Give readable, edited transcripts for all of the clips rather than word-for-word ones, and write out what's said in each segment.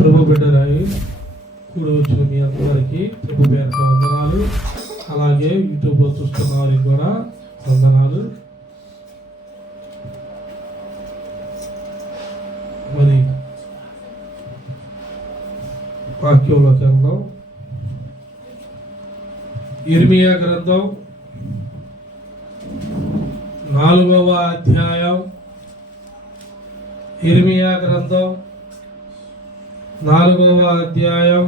ప్రభు బిడ్డరాయి కూడి వచ్చిన మీ అందరికీ ప్రభు పేరు వందనాలు. అలాగే యూట్యూబ్లో చూస్తున్న వారికి కూడా వందనాలు. మరి వాక్యంలోకి వెళ్దాం. ఇర్మియా గ్రంథం 4వ అధ్యాయం. ఇర్మియా గ్రంథం 4వ అధ్యాయం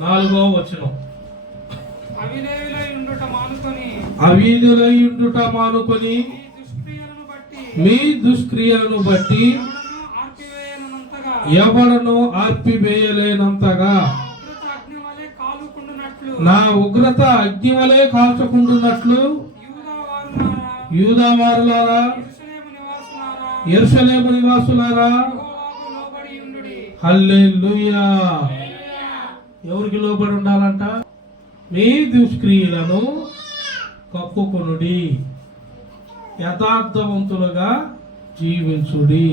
4వ వచనం. అవిధులై ఉండుట మానుకొని మీ దుష్క్రియలను బట్టి ఎవడను ఆర్పివేయలేనంతగా నా ఉగ్రత అగ్ని వలె కాల్చుకుంటున్నట్లు యూదా వారులారా, యెరూషలేము నివాసులారా, హల్లెలూయా. ఎవరికి లోబడి ఉండాలంట? మీ దుష్క్రియలను కప్పుకొనుడి, యథార్థవంతులుగా జీవించుడి.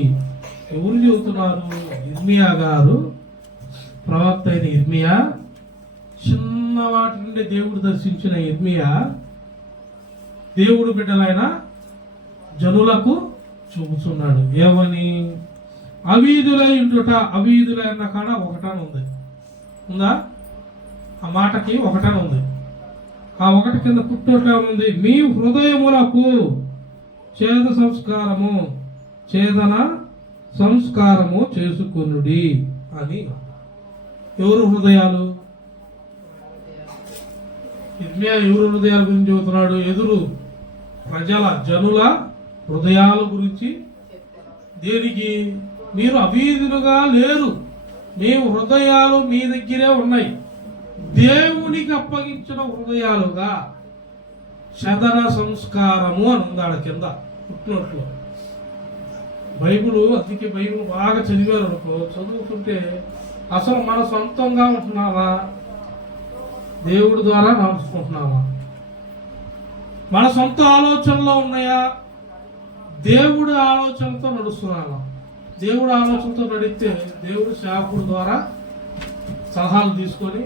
ఎవరు చెబుతున్నారు? ఇర్మియా గారు, ప్రవక్త అయిన ఇర్మియా. చిన్నవాటి నుండి దేవుడు దర్శించిన ఇర్మియా దేవుడు బిడ్డలైన జనులకు చూపుతున్నాడు. ఏమని? అవీధులై ఉండుట. అవీధులైన కాడ ఒకటని ఉంది, ఉందా? ఆ మాటకి ఒకటని ఉంది. ఆ ఒకటి కింద పుట్టోట్లా ఉంది, మీ హృదయములకు చేదన సంస్కారము చేసుకొనుడి అని. ఎవరు హృదయాలు? ఇర్మియా ఎవరు హృదయాల గురించి చెబుతున్నాడు? ఎదురు ప్రజల జనుల హృదయాల గురించి. దేనికి? మీరు అవీధులుగా లేరు, మీ హృదయాలు మీ దగ్గరే ఉన్నాయి, దేవునికి అప్పగించిన హృదయాలుగా. చదన సంస్కారము అని ఉందాడ కింద పుట్టినట్లు. అందుకే బైబిల్ బాగా చదివారు అనుకో, చదువుతుంటే అసలు మన సొంతంగా ఉంటున్నావా, దేవుడి ద్వారా నడుచుకుంటున్నావా? మన సొంత ఆలోచనలో ఉన్నాయా, దేవుడి ఆలోచనతో నడుస్తున్నావా? దేవుడి ఆలోచనతో నడిస్తే దేవుడి సేవకుడి ద్వారా సలహాలు తీసుకొని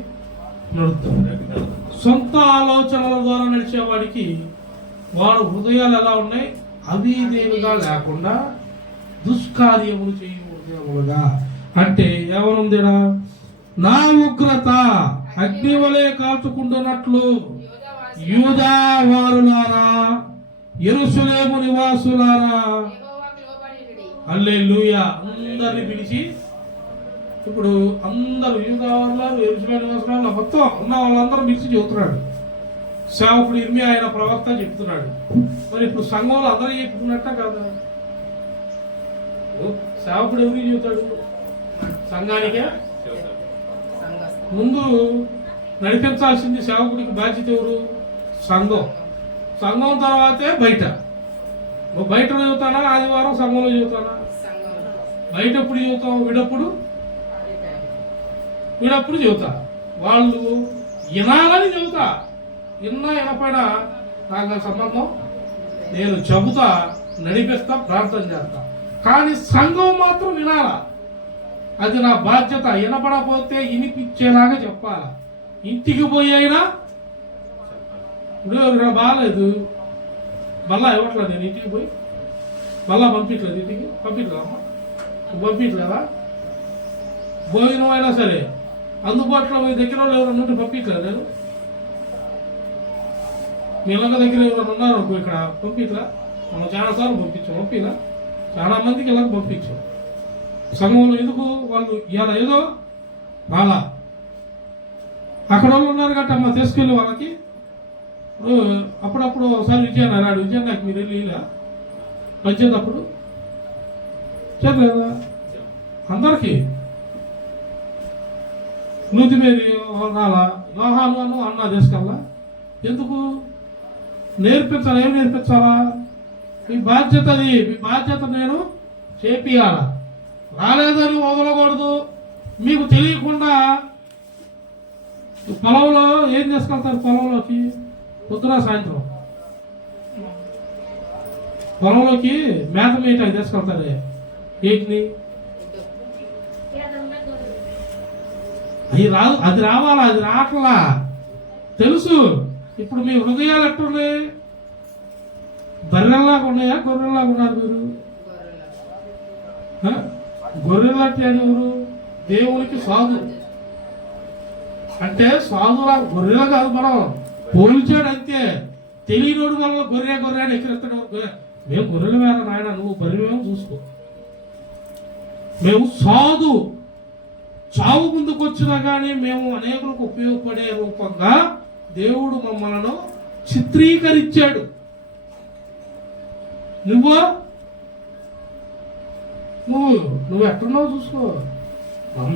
నడుస్తాడు. సొంత ఆలోచనల ద్వారా నడిచేవాడికి వాడు హృదయాలు ఎలా ఉన్నాయి? అవిధేయులుగా లేకుండా దుష్కార్యములు చేయు హృదయములుగా. అంటే ఏమనుందిడా? నా ఉగ్రత అగ్ని వలె కాల్చుకుంటున్నట్లు యూదా వారులారా, యెరూషలేము నివాసులారా, హల్లెలూయా. అందరిని పిలిచి, ఇప్పుడు అందరూ యూదా వారులారు, యెరూషలేము నివాసులారు, మొత్తం ఉన్న వాళ్ళందరూ పిలిచి చెబుతున్నాడు. సేవకుడు ఇర్మియా ఆయన ప్రవక్త చెప్తున్నాడు. మరి ఇప్పుడు సంఘంలో అందరూ చెప్పుకున్నట్ట కదా? సేవకుడు ఎవరికి చెబుతాడు? సంఘానికే ముందు నడిపించాల్సింది. సేవకుడికి బాధ్యత ఎవరు? సంఘం. సంఘం తర్వాతే బయట. బయట చదువుతానా? ఆదివారం సంఘంలో చదువుతానా? బయట ఎప్పుడు చదువుతాం? వీడప్పుడు చదువుతా. వాళ్ళు వినాలని చదువుతా. వినపైనా నాకు సంబంధం, నేను చెబుతా, నడిపిస్తా, ప్రార్థన చేస్తా. కానీ సంఘం మాత్రం వినాలా. అది నా బాధ్యత. వినపడకపోతే వినిపించేలాగా చెప్పాలా. ఇంటికి పోయి అయినా ఇప్పుడు బాగాలేదు, మళ్ళా ఇవ్వట్లేదు. నేను ఇంటికి పోయి మళ్ళా పంపించలేదు. ఇంటికి పంపించలేదమ్మా, పంపించలేదా? భోజనం అయినా సరే అందుబాటులో మీ దగ్గర వాళ్ళు ఎవరైనా ఉంటే పంపించలేదు. నేను మీ ఇళ్ళ దగ్గర ఎవరైనా ఉన్నారు ఇక్కడ పంపించలా. మనం చాలాసార్లు పంపించాం, చాలా మందికి ఇళ్ళకి పంపించాం. సంఘంలో ఎందుకు? వాళ్ళు ఇలా ఏదో రాలా, అక్కడ వాళ్ళు ఉన్నారు కట్టమ్మా, తీసుకెళ్ళి వాళ్ళకి. అప్పుడప్పుడు ఒకసారి విజయన్ అన్నాడు, విజయన్ నాకు మీరు వెళ్ళి ఇలా వచ్చేటప్పుడు చెప్పలేదా అందరికీ? నూతి మీద రాలా, లోహాలు అన్నా తీసుకెళ్ళా. ఎందుకు? నేర్పించాలా. ఏం నేర్పించాలా? మీ బాధ్యత అది. మీ బాధ్యత నేను చేపియాలా. రాలేదని వదలకూడదు. మీకు తెలియకుండా పొలంలో ఏం చేసుకెళ్తారు? పొలంలోకి పొద్దున సాయంత్రం పొలంలోకి మేత మేయటానికి తీసుకెళ్తారు. వీటిని అది రావాలా, అది రావట్లా తెలుసు. ఇప్పుడు మీ హృదయాలు ఎట్టున్నాయి? బర్రెల్లాగా ఉన్నాయా, గొర్రెల్లాగా ఉన్నారు మీరు? గొర్రెలంటే ఎవరు? దేవునికి సాధు అంటే సాధులా, గొర్రెలా కాదు, మనం పోల్చాడు అంతే. తెలియనోడు వల్ల గొర్రె గొర్రె అని ఎక్కిరిస్తాడు. మేము గొర్రెలు వేరే నాయన, నువ్వు బర్రెమేమో చూసుకో. మేము సాధు చావు ముందుకు వచ్చినా కానీ మేము అనేకులకు ఉపయోగపడే రూపంగా దేవుడు మమ్మలను చిత్రీకరించాడు. నువ్వు ఎక్కడున్నావు చూసుకో.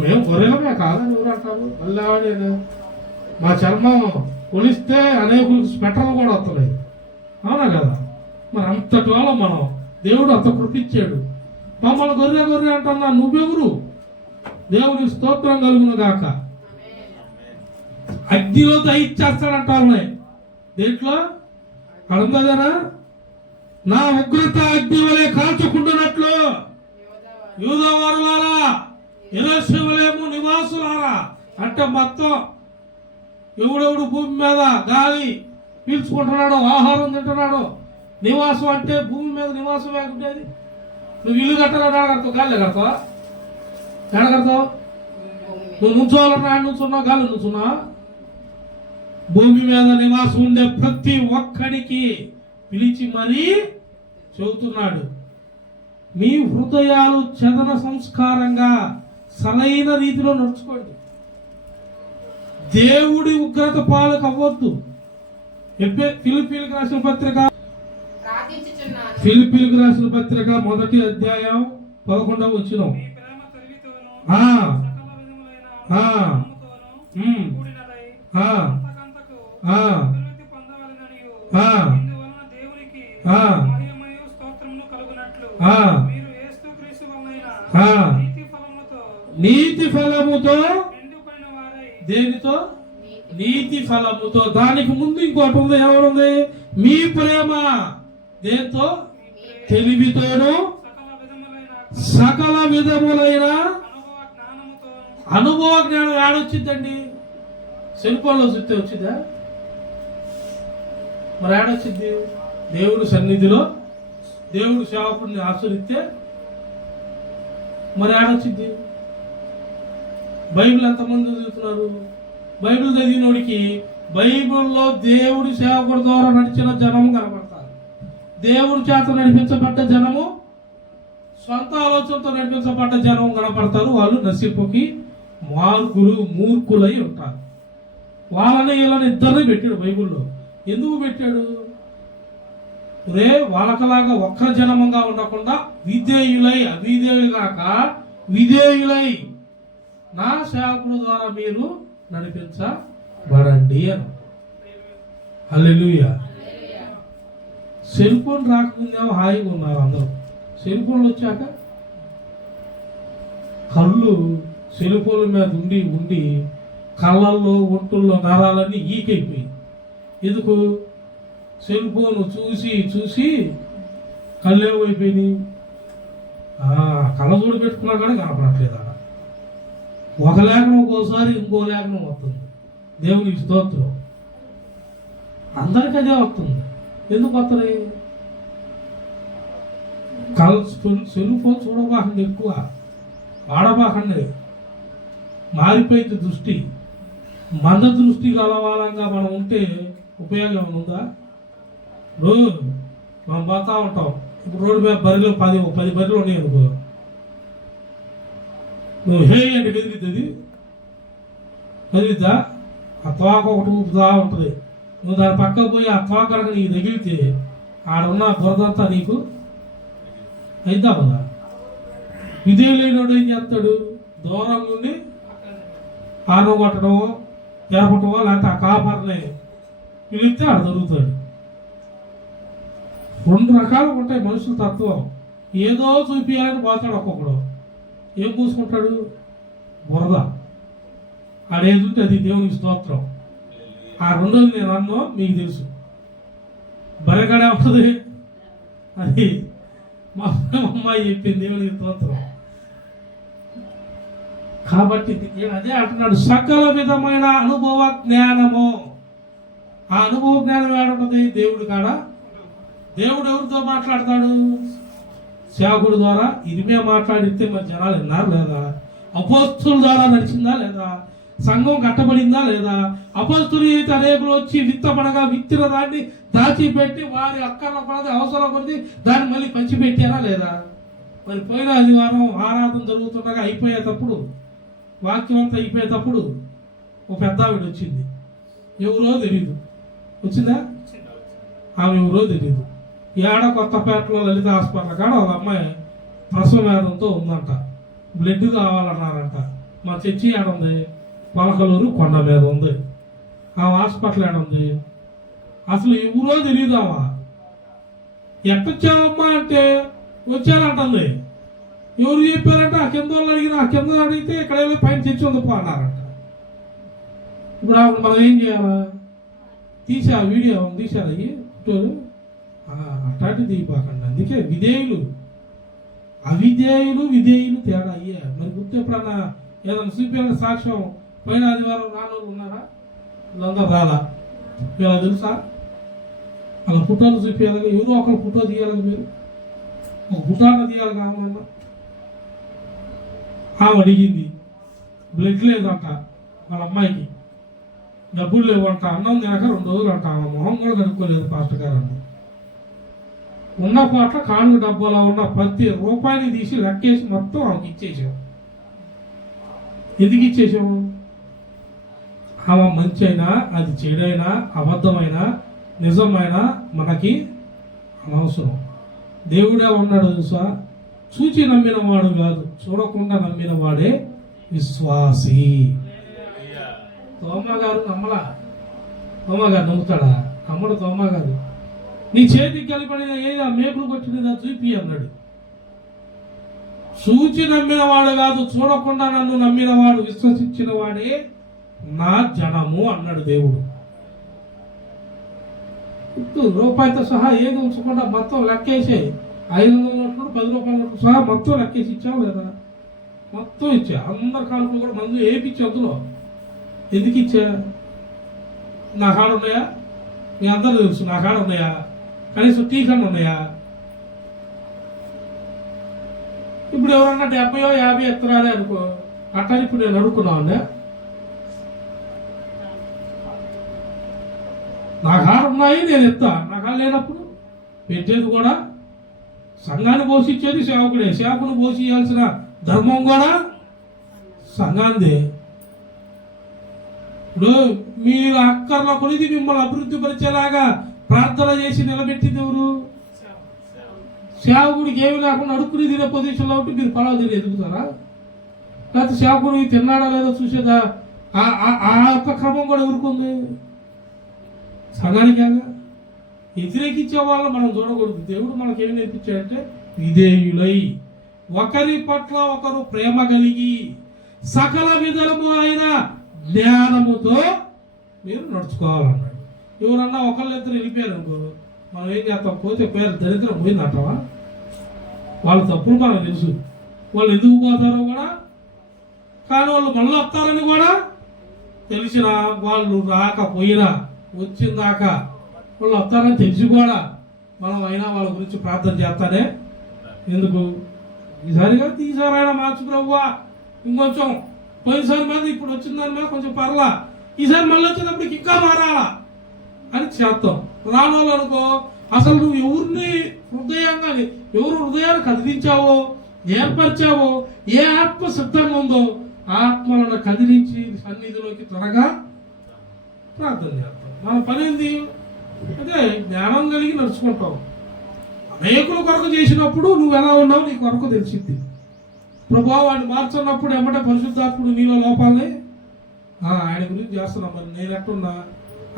మేము గొర్రెలమే కాదని ఎవరు అంటారు? మళ్ళీ మా చర్మం కొలిస్తే అనేకులకు స్వెటర్లు కూడా వస్తున్నాయి, అవునా కదా? మరి అంతటి వాళ్ళ మనం, దేవుడు అంత కృపించాడు. మమ్మల్ని గొర్రె గొర్రె అంటున్నా, నువ్వెవరు? దేవుడికి స్తోత్రం కలుగును గాక. అగ్నిలో దహించేస్తాడంటా ఉన్నాయి. దేంట్లో అడుగుదనా? నా ఉగ్రత అగ్ని వలె కాల్చుకుంటున్నట్లు యూదావారులారా, యెరూషలేము నివాసులారా అంటే మొత్తం ఎవడెవడు భూమి మీద గాలి పీల్చుకుంటున్నాడో, ఆహారం తింటున్నాడో, నివాసం అంటే భూమి మీద నివాసం లేకుంటేది. నువ్వు ఇల్లు కట్టాలని కడతావు, గాలి కడతావా? ఎడ కడతావు? నువ్వు నుంచోవాలన్నా నుంచున్నావు, గాలి నుంచున్నా. భూమి మీద నివాసం ఉండే ప్రతి ఒక్కడికి పిలిచి మరీ చెబుతున్నాడు, మీ హృదయాలు చదన సంస్కారంగా సరైన రీతిలో నడుచుకోండి. దేవుడి ఉగ్రత పాలకు అవ్వద్దు. ఫిలిప్పీలకు రాసిన పత్రిక, ఫిలిప్పీలకు రాసిన పత్రిక 1వ అధ్యాయం 11వ వచనం. నీతి ఫలముతో, దేనితో? నీతి ఫలముతో. దానికి ముందు ఇంకోటి ఉంది, ఏమనుంది? మీ ప్రేమ దేంతో? తెలివితోను సకల విధములైన అనుభవ జ్ఞానం ఏడొచ్చిందండి? సెల్ఫోన్లో చూస్తే వచ్చిందా? మరి ఏడొచ్చింది? దేవుడి సన్నిధిలో దేవుడు సేవకుడిని ఆశ్రయిస్తే మరి ఏడొచ్చింది? బైబిల్ ఎంతమంది చదువుతున్నారు? బైబిల్ చదివినోడికి బైబిల్లో దేవుడి సేవకుడి ద్వారా నడిచిన జనము కనబడతారు. దేవుడి చేత నడిపించబడ్డ జనము, సొంత ఆలోచనతో నడిపించబడ్డ జనం కనపడతారు. వాళ్ళు నశింపుకి మార్కులు, మూర్ఖులై ఉంటారు. వాళ్ళని వీళ్ళని ఇద్దరిని పెట్టాడు బైబిల్లో. ఎందుకు పెట్టాడు? రే వాళ్ళకలాగా ఒక్క జనమంగా ఉండకుండా విధేయులై, అవిధేయులు కాక విధేయులై నా సేవకుడు ద్వారా మీరు నడిపించబడండి అని. హల్లెలూయా. సెల్ ఫోన్ రాకముందేమో హాయిగా ఉన్నారు అందరూ. సెల్ ఫోన్లు వచ్చాక కళ్ళు సెల్ ఫోన్ల మీద ఉండి ఉండి కళ్ళల్లో, ఒంటుల్లో నరాలన్నీ ఈకైపోయి. ఎందుకు? సెల్ ఫోన్ చూసి చూసి కళ్ళేమైపోయినాయి. కళ్ళజోడు పెట్టుకున్నా కానీ కనపడట్లేదు. అక్కడ ఒక లేఖనం ఒక్కోసారి ఇంకో లేఖనం వస్తుంది. దేవునికి స్తోత్రం. అందరికీ అదే వస్తుంది. ఎందుకు వస్తున్నాయి? సెల్ ఫోన్ చూడబాకండి, ఎక్కువ వాడబాకండి. మారిపోయింది దృష్టి. మంద దృష్టి కలవాలంగా మనం ఉంటే ఉపయోగం ఉందా? మనం పోతా ఉంటాం. ఇప్పుడు రోడ్డు మీద బరిలో 10 బర్రెలు ఉన్నాయి అనుకో, నువ్వు హే అంటే కదిలిద్ది, కదిలిద్దా? ఆ తోక ఒకటి ఊపుతా ఉంటుంది. నువ్వు దాని పక్కకు పోయి ఆ తోక కనుక నీకు తగిలితే ఆడున్న బురదంతా నీకు అయిద్దా కదా? ఇదే లేనివాడు ఏం చేస్తాడు? దూరం నుండి ఆరు కొట్టడమో, తెరపటమో, లేకపోతే ఆ కాపర్ని పిలిస్తే ఆడ దొరుకుతాడు. 2 రకాలు ఉంటాయి మనుషుల తత్వం. ఏదో చూపించాలని పోతాడు ఒక్కొక్కడు. ఏం పూసుకుంటాడు? బురద. ఆడేదుంటే అది దేవునికి స్తోత్రం. ఆ రెండోది నేను అన్నో మీకు తెలుసు. బరగడే ఉంటుంది అది మా అమ్మాయి చెప్పింది. దేవునికి స్తోత్రం. కాబట్టి అదే అంటున్నాడు, సకల విధమైన అనుభవ జ్ఞానము. ఆ అనుభవ జ్ఞానం ఏడుంటుంది? దేవుడు కాడ. దేవుడు ఎవరితో మాట్లాడతాడు? సేవకుడు ద్వారా. ఇదిమే మాట్లాడితే మరి జనాలు విన్నారు లేదా? అపోస్తుల ద్వారా నడిచిందా లేదా? సంఘం కట్టబడిందా లేదా? అపోస్తులు అయితే అనేకులు వచ్చి విత్తపడగా విత్తిన దాన్ని దాచిపెట్టి వారి అక్కర్ల కొలది అవసరం కొద్ది దాన్ని మళ్ళీ పంచిపెట్టారా లేదా? మరి పోయిన ఆదివారం ఆరాధన జరుగుతుండగా అయిపోయేటప్పుడు, వాక్యం అంతా అయిపోయేటప్పుడు ఒక పెద్ద ఆవిడ వచ్చింది. ఎవరో తెలియదు. వచ్చిందా? ఆమె ఎవరో తెలియదు. ఏడ కొత్తపేటలో లలిత హాస్పిటల్ కాడ వాళ్ళ అమ్మాయి ప్రసవ వేదంతో ఉందంట. బ్లడ్ కావాలన్నారంట. మా చర్చి ఏడుంది? పలకలూరు కొండ మీద ఉంది. ఆ హాస్పిటల్ ఏడుంది? అసలు ఎవరో తెలియదు. ఆమె ఎట్టొచ్చావమ్మా అంటే వచ్చారంటుంది. ఎవరు చెప్పారంటే ఆ కింద వాళ్ళు అడిగిన, ఆ కింద అడిగితే ఇక్కడ వెళ్ళి పైన చర్చి ఉంది పో అన్నారంట. ఇప్పుడు ఆవిడ మనం ఏం చేయాలా? తీసా వీడియో తీశారు అయ్యి ఫోటోలు. అట్లాంటి తీయబాకండి. అందుకే విధేయులు అవిధేయులు విధేయులు తేడా అయ్యా. మరి గుర్తు ఎప్పుడన్నా ఏదైనా చూపించాలి సాక్ష్యం? పోయిన ఆదివారం రానోళ్ళు ఉన్నారా? వీళ్ళందరూ రాలా. ఇలా తెలుసా? అలా ఫోటోలు చూపించాలి. ఎవరో ఒకరు ఫోటో తీయాలి. మీరు ఒక ఫోటోను తీయాలి కావాలన్నా. ఆమె అడిగింది. బ్లడ్ లేదంట వాళ్ళ అమ్మాయికి, డబ్బులు లేవంట, అన్నం తినక 2 రోజులు అంట. ఆమె మొహం కూడా కనుక్కోలేదు పాస్టర్ గారు అని. ఉన్న పాట కాను డబ్బాలో ఉన్న ప్రతి రూపాయిని తీసి లెక్కేసి మొత్తం ఆమెకి ఇచ్చేసాం. ఎందుకు ఇచ్చేసాము? ఆమె మంచి అయినా, అది చెడైనా, అబద్ధమైనా, నిజమైనా మనకి అనవసరం. దేవుడే ఉన్నాడు తెలుసా? చూచి నమ్మిన వాడు కాదు, చూడకుండా నమ్మిన వాడే విశ్వాసి. తోమా గారు నమ్మలా. తోమా గారు నమ్ముతాడా? నమ్మడు తోమా గారు. నీ చేతికి కలిపడిన ఏది ఆ మేకులు కొట్టినదా చూపి అన్నాడు. చూచి నమ్మిన వాడు కాదు, చూడకుండా నన్ను నమ్మిన వాడు, విశ్వసించిన వాడే నా జనము అన్నాడు దేవుడు. రూపాయితో సహా ఏది ఉంచకుండా మొత్తం లెక్కేసాయి. 500 నోట్లు, 10 రూపాయల నోట్లు సహా మొత్తం లెక్కేసి ఇచ్చావు లేదా? మొత్తం ఇచ్చా. అందరి కాలుపులు కూడా మందు వేయించి అందులో. ఎందుకు ఇచ్చా? నా కాడ ఉన్నాయా? మీ అందరూ తెలుసు నా కాడ ఉన్నాయా? కనీసం టీ కన్నా ఉన్నాయా? ఇప్పుడు ఎవరన్నా 70 50 ఎత్తరాదే అనుకో, అట్లా ఇప్పుడు నేను అడుక్కున్నావుండే. నా కాడ ఉన్నాయి, నేను ఎత్తా. నా కాడ లేనప్పుడు పెట్టేది కూడా సంఘాన్ని పోషించేది సేవకుడే. సేవకుని పోషించాల్సిన ధర్మం కూడా సంఘాందే. ఇప్పుడు మీరు అక్కర్లో కొనిది మిమ్మల్ని అభివృద్ధి పరిచేలాగా ప్రార్థన చేసి నిలబెట్టింది ఎవరు? సేవకుడికి ఏమి లేకుండా అడుక్కుని తినే పొజిషన్లో ఉంటే మీరు పొలాలు తిని ఎదుగుతారా? లేకపోతే సేవకుడికి తిన్నాడా లేదో చూసేదా? ఆ యొక్క క్రమం కూడా ఎవరుకుంది? సంఘానికేగా. వ్యతిరేకించే వాళ్ళని మనం చూడకూడదు. దేవుడు మనకి ఏమి నేర్పించాడంటే విధేయులై, ఒకరి పట్ల ఒకరు ప్రేమ కలిగి, సకల విధము అయిన జ్ఞానముతో మీరు నడుచుకోవాలన్నాడు. ఎవరన్నా ఒకళ్ళిద్దరు వెళ్ళిపోయారు అనుకో, మనం ఏం చేస్తాం? పోతే పేరు దరిద్రం పోయిందంటావా? వాళ్ళ తప్పులు మనకు తెలుసు. వాళ్ళు ఎందుకు పోతారో కూడా, కానీ వాళ్ళు మళ్ళీ వస్తారని కూడా తెలిసిన, వాళ్ళు రాకపోయినా వచ్చిందాకా వాళ్ళు వస్తారని తెలిసి కూడా మనం అయినా వాళ్ళ గురించి ప్రార్థన చేస్తానే. ఎందుకు? ఈసారి కాదు, ఈసారి అయినా మార్చు ప్రభువా, ఇంకొంచెం పోయినసారి మీద ఇప్పుడు వచ్చిన దాని మీద కొంచెం పర్లా, ఈసారి మళ్ళీ వచ్చినప్పటికి ఇంకా మారాలా అని చేస్తాం. రానోళ్ళు అనుకో, అసలు నువ్వు ఎవరిని ఎవరు హృదయాన్ని కదిలించావో, ఏర్పరిచావో, ఏ ఆత్మ సిద్ధంగా ఉందో ఆత్మలను కదిలించి సన్నిధిలోకి త్వరగా ప్రార్థన చేస్తాం. మన పని ఏంది? అదే జ్ఞానం కలిగి నడుచుకుంటావు. అనేకుల కొరకు చేసినప్పుడు నువ్వు ఎలా ఉన్నావు నీ కొరకు తెలిసింది. ప్రభువా వాడిని మార్చున్నప్పుడు ఏమంటే పరిశుద్ధాత్ముడు నీలో లోపాలే ఆయన గురించి చేస్తున్నాం. మరి నేను ఎట్టున్నా?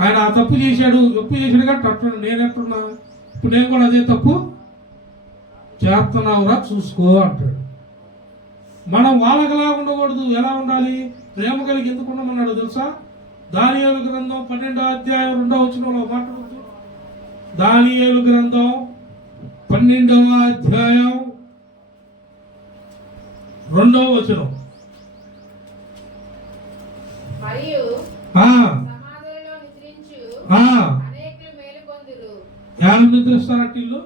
ఆయన ఆ తప్పు చేశాడు కాబట్టి అట్టున్నా. నేను ఎట్టున్నా? ఇప్పుడు నేను కూడా అదే తప్పు చేస్తున్నావురా చూసుకో అంటాడు. మనం వాళ్ళకిలా ఉండకూడదు. ఎలా ఉండాలి? ప్రేమ కలిగి ఎందుకు ఉండమన్నాడు తెలుసా? దానియేలు గ్రంథం 12వ అధ్యాయం 2వ వచనంలో మాట్లాడుతూ, దానియేలు గ్రంథం 12వ అధ్యాయం 2వ వచనం, మరియు ఆ, సమాధులలో నిద్రించు ఆ, అనేకులు మేలుకొందురు. ఎవరు నిద్రిస్తారట ఇల్లు?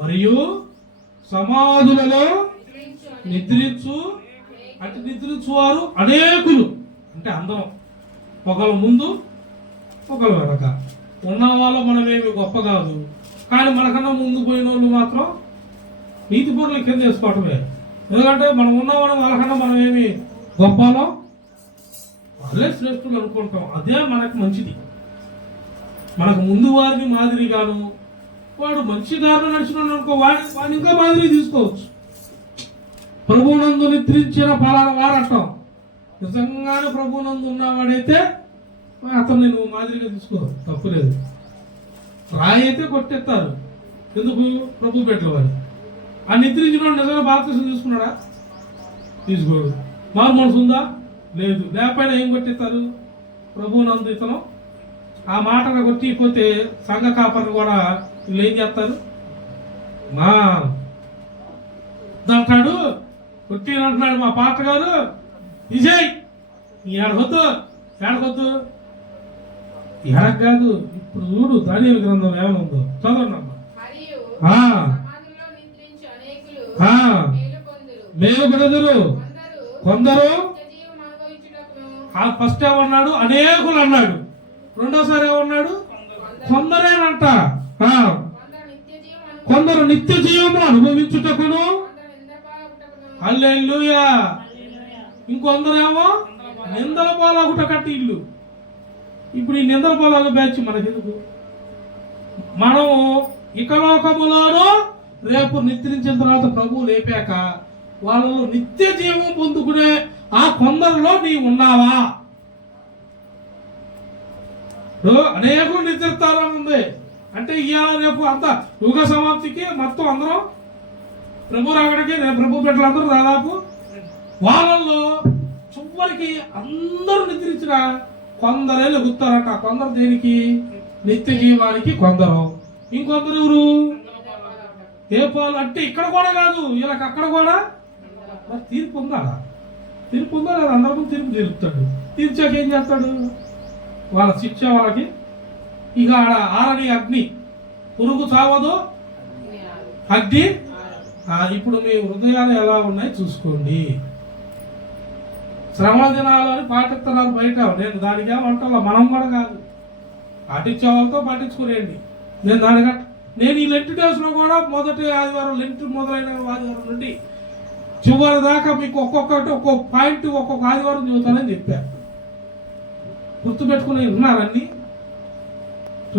మరియు సమాధులలో నిద్రించు నిద్రించు అంటే నిద్రించువారు అనేకులు అంటే అందరం, ఒకరు ముందు ఒకరు వెనక ఉన్న వాళ్ళు మనమేమి గొప్ప కాదు, కానీ మనకన్నా ముందు పోయిన వాళ్ళు మాత్రం నీతి పనులు కింద వేసుకోవటమే. ఎందుకంటే మనం ఉన్నవాడు వాళ్ళకన్నా మనం ఏమి గొప్పలో వాళ్ళే శ్రేష్ఠులు అనుకుంటాం. అదే మనకు మంచిది. మనకు ముందు వారిని మాదిరిగాను, వాడు మంచి దారిలో నడిచినాడు అనుకో, వాడిని ఇంకా మాదిరి తీసుకోవచ్చు. ప్రభువునందు నిద్రించిన ఫలాన వారు అంటాం. నిజంగానే ప్రభువునందు ఉన్నవాడైతే అతన్ని నువ్వు మాదిరిగా తీసుకో, తప్పులేదు. రాయి అయితే కొట్టేస్తారు, ఎందుకు? ప్రభు పెట్టిన వాడు. ఆ నిద్రించిన నిజంగా బాప్తిసం తీసుకున్నాడా? తీసుకోడు. మారు మనసు ఉందా? లేదు. లేకపోయినా ఏం కొట్టేస్తారు? ప్రభువునందు ఇతను ఆ మాటను కొట్టిపోతే సంఘ కాపర్లు కూడా వీళ్ళు ఏం చేస్తారు? మా అంటాడు, కొట్టినంటున్నాడు మా పాట గారు, విజయ్ ఏడకొద్దు ఏడకొద్దు ఎడకు కాదు. ఇప్పుడు చూడు దానియేలు గ్రంథం ఏమైనా ఉందో చదవండి అమ్మా. మరియు ఆ, సమాధులలో నిద్రించు అనేకులు ఆ, మేలుకొందురు. మేలుకొందురు. కొందరు నిత్యజీవం అనుభవించుటకును ఆ ఫస్ట్ ఏమన్నాడు? అనేకులు అన్నాడు. రెండోసారి ఏమన్నాడు? కొందరేనంట. ఆ, కొందరు నిత్య జీవము అనుభవించుటకును హల్లెలూయా, ఇంకొందరేమో నిందల పాలగుట కట్టి ఇల్లు. ఇప్పుడు ఈ నిందల పాలగు బ్యాచ్ మనకెందుకు? మనం ఇకలోకములోనూ రేపు నిద్రించిన తర్వాత ప్రభువు లేపాక వాళ్ళలో నిత్య జీవం పొందుకునే ఆ కొందరిలో నీ ఉన్నావా? అనేకులు నిద్రిస్తారని ఉంది అంటే ఇవాళ రేపు అంతా యుగ సమాప్తికి మొత్తం అందరం ప్రభు రాకడికి ప్రభు బిడ్డలందరూ దాదాపు వాళ్ళల్లో చివరికి అందరూ నిద్రించిన కొందరే లెగుతారట. కొందరు దేనికి? నిత్య జీవానికి కొందరు. ఇంకొందరు ఎవరు? ఏ పాలు అంటే ఇక్కడ కూడా కాదు, వీళ్ళకి అక్కడ కూడా. మరి తీర్పు ఉందా? తీర్పు ఉందా లేదా? అందరికీ తీర్పు తీరుతాడు. తీర్చాక ఏం చేస్తాడు? వాళ్ళ శిక్ష వాళ్ళకి. ఇక ఆడ ఆరని అగ్ని, పురుగు చావదు అగ్ని. ఇప్పుడు మీ హృదయాలు ఎలా ఉన్నాయి చూసుకోండి. శ్రమణ దినాలు అని పాటిస్తున్నారు బయట. నేను దానికి ఏమంటా, మనం కూడా కాదు, పాటించే వాళ్ళతో పాటించుకునేయండి. నేను ఈ లెంట్ డేస్లో కూడా మొదటి ఆదివారం, లెంట్ మొదలైన ఆదివారం నుండి చివరి దాకా మీకు ఒక్కొక్కటి ఒక్కొక్క పాయింట్ ఒక్కొక్క ఆదివారం చదువుతానని చెప్పాను. గుర్తుపెట్టుకుని ఉన్నారన్నీ.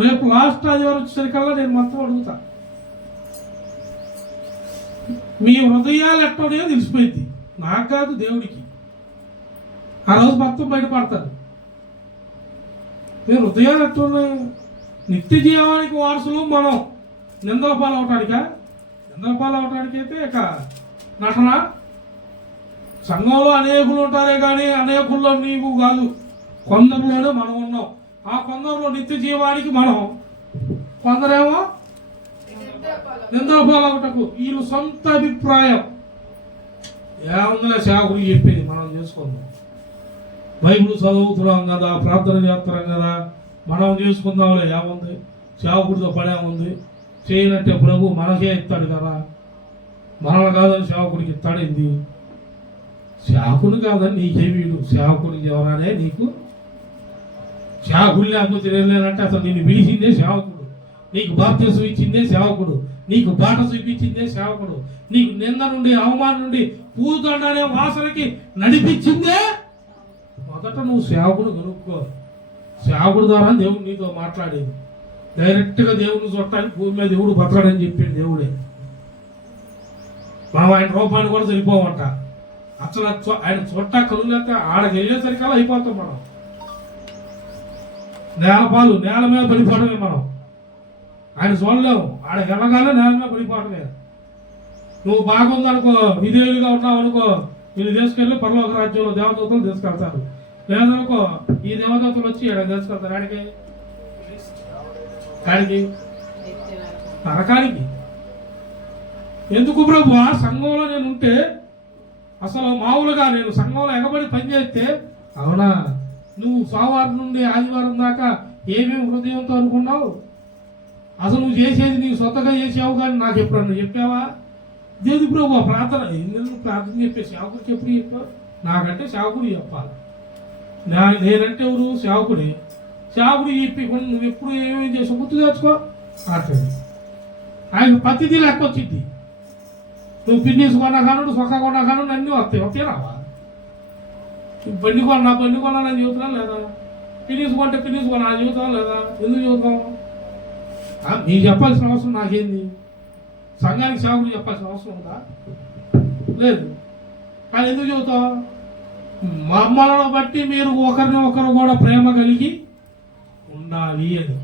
రేపు లాస్ట్ ఆదివారం వచ్చేసరికల్లా నేను మొత్తం అడుగుతా. మీ హృదయాలు ఎట్టో తెలిసిపోయింది, నాకు కాదు దేవుడికి. ఆ రోజు మొత్తం బయటపడతారు. మీ హృదయాలు ఎట్టున్నాయి? నిత్య జీవానికి వారసులు మనం. నిందల పాలవటానికా? నిందల పాలవటానికి అయితే ఇక నటన. సంఘంలో అనేకులు ఉంటారే కానీ అనేకుల్లో నీవు కాదు, కొందరిలోనే మనం ఉన్నాం. ఆ కొందరిలో నిత్య జీవానికి మనం, కొందరేమో నిందల పాలవటకు. వీళ్ళు సొంత అభిప్రాయం. ఏముందిలే సేవకులు చెప్పేది మనం చేసుకుందాం. బైబిల్ చదువుతున్నాం కదా, ప్రార్థన చేస్తున్నాం కదా, మనం చేసుకుందాంలే, ఏముంది, సేవకుడితో పడేముంది, చేయనంటే ప్రభు మనకే ఇస్తాడు కదా, మనల్ని కాదని సేవకుడికి ఇస్తాడేంది? సేవకుడు కాదని నీకే వీడు, సేవకుడికి ఎవరనే నీకు? సేవకుడు లేకపోతే వెళ్ళానంటే అసలు నిన్ను పిలిచిందే సేవకుడు, నీకు బాప్తిసం ఇచ్చిందే సేవకుడు, నీకు బాట చూపించిందే సేవకుడు, నీకు నింద నుండి అవమానం నుండి పూతండనే వాసనకి నడిపించిందే. మొదట నువ్వు సేవకుడు కనుక్కో. సేవకుడు ద్వారా దేవుడు నీతో మాట్లాడేది. డైరెక్ట్గా దేవుడిని చూడటానికి భూమి మీద దేవుడు బతకడని చెప్పాడు దేవుడే. మనం ఆయన రూపాన్ని కూడా సరిపోవంట. అసలు ఆయన చూడటా కనులేక ఆడకి వెళ్ళేసరికల్లా అయిపోతాం మనం. నేల మీద పడిపోవడమే మనం. ఆయన చూడలేము. ఆడకి వెళ్ళగానే నేల మీద పడిపోవడమే. నువ్వు బాగుందనుకో, విధేయులుగా ఉన్నావు అనుకో, వీళ్ళు తీసుకెళ్ళి పరలోక రాజ్యంలో దేవదూతలు తీసుకెళ్తారు. లేదనుకో, ఈ దేవదూతలు వచ్చి ఇక్కడ తీసుకెళ్తారు. కాడికి నరకానికి. ఎందుకు ప్రభు? సంఘంలో నేను ఉంటే అసలు మామూలుగా నేను సంఘంలో ఎగబడి పనిచేస్తే, అవునా నువ్వు సోమవారం నుండి ఆదివారం దాకా ఏమేమి హృదయంతో అనుకున్నావు? అసలు నువ్వు చేసేది నీవు సొంతగా చేసావు కానీ నాకు ఎప్పుడన్నా చెప్పావా? దేవుడి ప్రభు ప్రార్థన ఎందుకు ప్రార్థన చెప్పే సేవకుడికి ఎప్పుడు చెప్పావు? నాకంటే సేవకుడు చెప్పాలి. నేనంటే ఎవరు? సేవకుడే. సేవకుడు చెప్పి నువ్వు ఎప్పుడు ఏమేమి చేసావు గుర్తు తెచ్చుకో. అట్లా ఆయన ప్రతిదీ లెక్క వచ్చింది. నువ్వు పిన్నీసు కొన్నా కాను, సొక్క కొన్నా కాను, అన్నీ వస్తాయి. ఒకే రావా? బండి కొన్నానని చెబుతున్నా లేదా? పిన్నీసు కొంటే పిన్నీసు కొన్నా చెబుతాం లేదా? ఎందుకు చెబుతాం? మీకు చెప్పాల్సిన అవసరం నాకేంది? సంఘానికి సేవకుడు చెప్పాల్సిన అవసరం ఉందా? లేదు. కానీ ఎందుకు చెబుతాం? మమ్మల్ని బట్టి మీరు ఒకరిని ఒకరు కూడా ప్రేమ కలిగి ఉండాలి అని.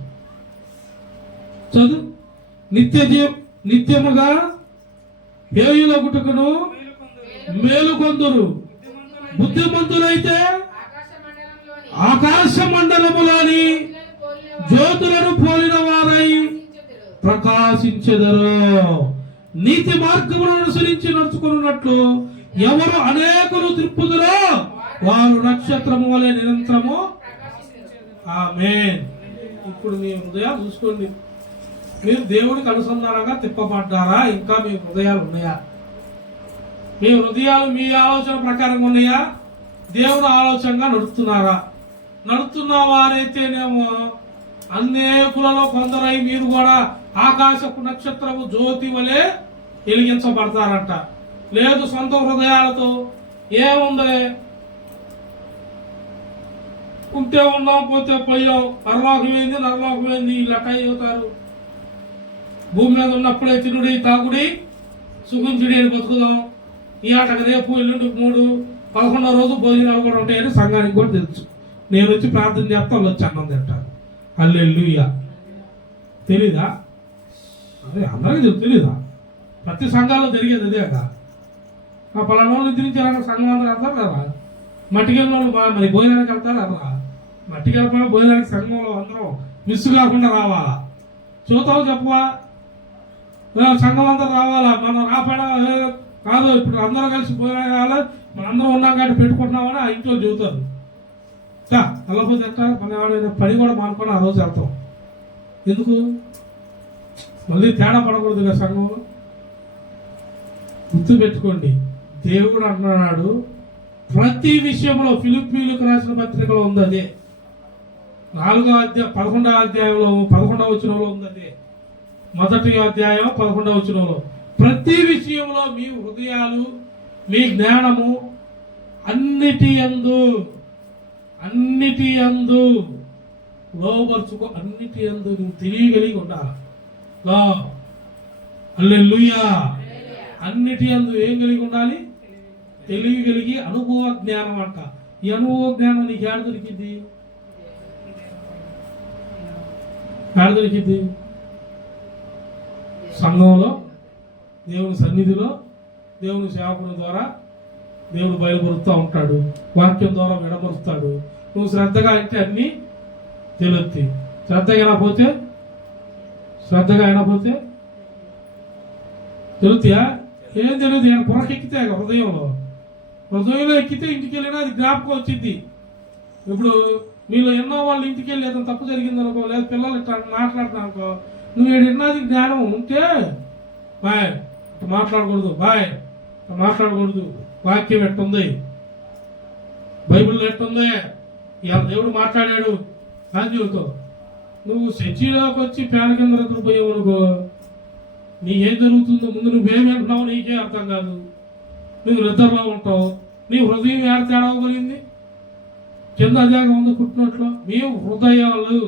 చదువు నిత్యముగా హేయుల గుటుకును మేలుకొందురు. బుద్ధిమంతులైతే ఆకాశ మండలములోని జ్యోతులను పోలిన వారై ప్రకాశించెదరు. నీతి మార్గములను అనుసరించి నడుచుకున్నట్లు ఎవరు అనేకులు త్రిప్పుదురో వారు నక్షత్రము వలె నిరంతరము. ఆమేన్. ఇప్పుడు మీ హృదయాలు చూసుకోండి. మీరు దేవుడికి అనుసంధానంగా తిప్పబడ్డారా? ఇంకా మీ హృదయాలు ఉన్నాయా? మీ హృదయాలు మీ ఆలోచన ప్రకారంగా ఉన్నాయా? దేవుడు ఆలోచనగా నడుస్తున్నారా? నడుస్తున్న వారైతేనేమో అనేకులలో కొందరై మీరు కూడా ఆకాశపు నక్షత్రము జ్యోతి వలె వెలిగించబడతారంట. లేదు సొంత హృదయాలతో ఏముంది, ఉంటే ఉన్నాం పోతే పోయాం, పరలోకమైంది నరలోకమైంది లెక్క అవుతారు. భూమి మీద ఉన్నప్పుడే తినుడి తాగుడి సుఖించుడి అని బతుకుదాం. ఈ ఆటకు రేపు ఎల్లుండి 3 11వ రోజు భోజనాలు కూడా ఉంటాయని సంఘానికి కూడా తెలుసు. నేను వచ్చి ప్రార్థన చేస్తా, వాళ్ళు వచ్చి అన్నం తింటారు. హల్లెలూయా. తెలీదా? అదే అందరికీ తెలుసు. తెలీదా? ప్రతి సంఘాల్లో జరిగేది అదేగా. ఆ పలానా వాళ్ళు నిద్రించారని సంఘం అందరూ వెళ్తారు కదా. మట్టికెళ్ళిన వాళ్ళు మరి భోజనానికి వెళ్తారు కదా. మట్టికెళ్ళిన భోజనానికి సంఘంలో అందరం మిస్ కాకుండా రావాలా? చూతావు చెప్పవా? సంఘం అందరూ రావాలా? మనం రాపడా కాదు. ఇప్పుడు అందరూ కలిసి భోజనం కావాలి, మనందరం ఉన్నాం కాబట్టి పెట్టుకుంటున్నామని ఆ ఇంట్లో చెబుతారు. వెళ్ళకపోతే ఎట్లా? మన పని కూడా మానుకొని ఆ రోజు వెళ్తాం. ఎందుకు? మళ్ళీ తేడా పడకూడదు కదా సంఘంలో. గుర్తు పెట్టుకోండి. దేవుడు అంటున్నాడు ప్రతి విషయంలో. ఫిలిప్పీయులకు రాసిన పత్రికలో ఉంది అదే. 4వ అధ్యాయం 11వ అధ్యాయంలో 11వ వచనంలో ఉంది అదే. 1వ అధ్యాయం 11వ వచనంలో ప్రతి విషయంలో మీ హృదయాలు మీ జ్ఞానము అన్నిటి యందు లోబర్చుకో. అన్నిటి యందు నువ్వు తెలియగలిగి ఉండాలి. హల్లెలూయా. అన్నిటి యందు ఏం కలిగి ఉండాలి? తెలియగలిగి అనుభవ జ్ఞానం అంట. ఈ అనుభవ జ్ఞానం నీకు ఏడ దొరికింది? సంఘంలో, దేవుని సన్నిధిలో, దేవుని సేవకుల ద్వారా దేవుడు బయలుపరుస్తూ ఉంటాడు. వాక్యం ద్వారా విడమరుస్తాడు. నువ్వు శ్రద్ధగా అంటే అన్నీ తెలుస్తాయి. శ్రద్ధగా అయినపోతే తెలుతాయా? ఏం తెలియదు. ఆయన పొరకెక్కితే హృదయంలో ఎక్కితే ఇంటికి వెళ్ళినా అది జ్ఞాపకం వచ్చింది. ఇప్పుడు మీలో ఎన్నో వాళ్ళు ఇంటికి వెళ్ళి ఏదైనా తప్పు జరిగింది అనుకో, లేదా పిల్లలు ఇట్లా మాట్లాడుతున్నా అనుకో, నువ్వు ఎన్నది జ్ఞానం ఉంటే బాయ్ మాట్లాడకూడదు. వాక్యం ఎట్టుంది, బైబిల్ ఎట్టుంది, ఇవాళ దేవుడు మాట్లాడాడు సాధ్యులతో. నువ్వు చర్చిలోకి వచ్చి పేన కింద పోయావు అనుకో, నీకేం జరుగుతుందో ముందు నువ్వేమంటున్నావు నీకే అర్థం కాదు. నువ్వు నిద్రలో ఉంటావు. నీ హృదయం ఏడ తేడా పోయింది? కింద అదేగా ఉంది పుట్టినట్లు. మీ హృదయాలు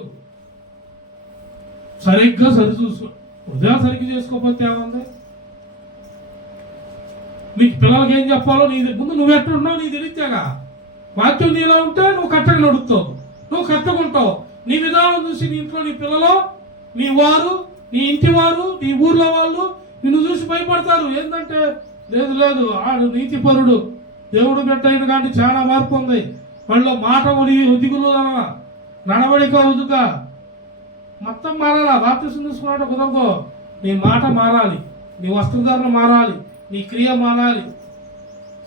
సరిగ్గా సరిచూసు. హృదయాలు సరిగ్గా చేసుకోకపోతే ఏముంది? నీకు పిల్లలకి ఏం చెప్పాలో నీ ముందు నువ్వు ఎట్లున్నావు నీ తెలియచ్చాగా. వాక్యం నీలో ఉంటే నువ్వు కట్టగా నడుస్తావు, నువ్వు కట్టుకుంటావు. నీ విధానం చూసి నీ ఇంట్లో నీ పిల్లలు, నీ వారు, నీ ఇంటి వారు, నీ ఊర్లో వాళ్ళు నిన్ను చూసి భయపడతారు. ఏంటంటే లేదు ఆడు నీతిపరుడు, దేవుడు బిడ్డ అయిన కానీ చాలా మార్పు ఉంది. వాళ్ళు మాట ఒదిగులు నడవడిక ఉదుక మొత్తం మారాలా? బాప్తిసం తీసుకున్నట్టు కుదరదు. నీ మాట మారాలి, నీ వస్త్రధారణ మారాలి, నీ క్రియ మారాలి.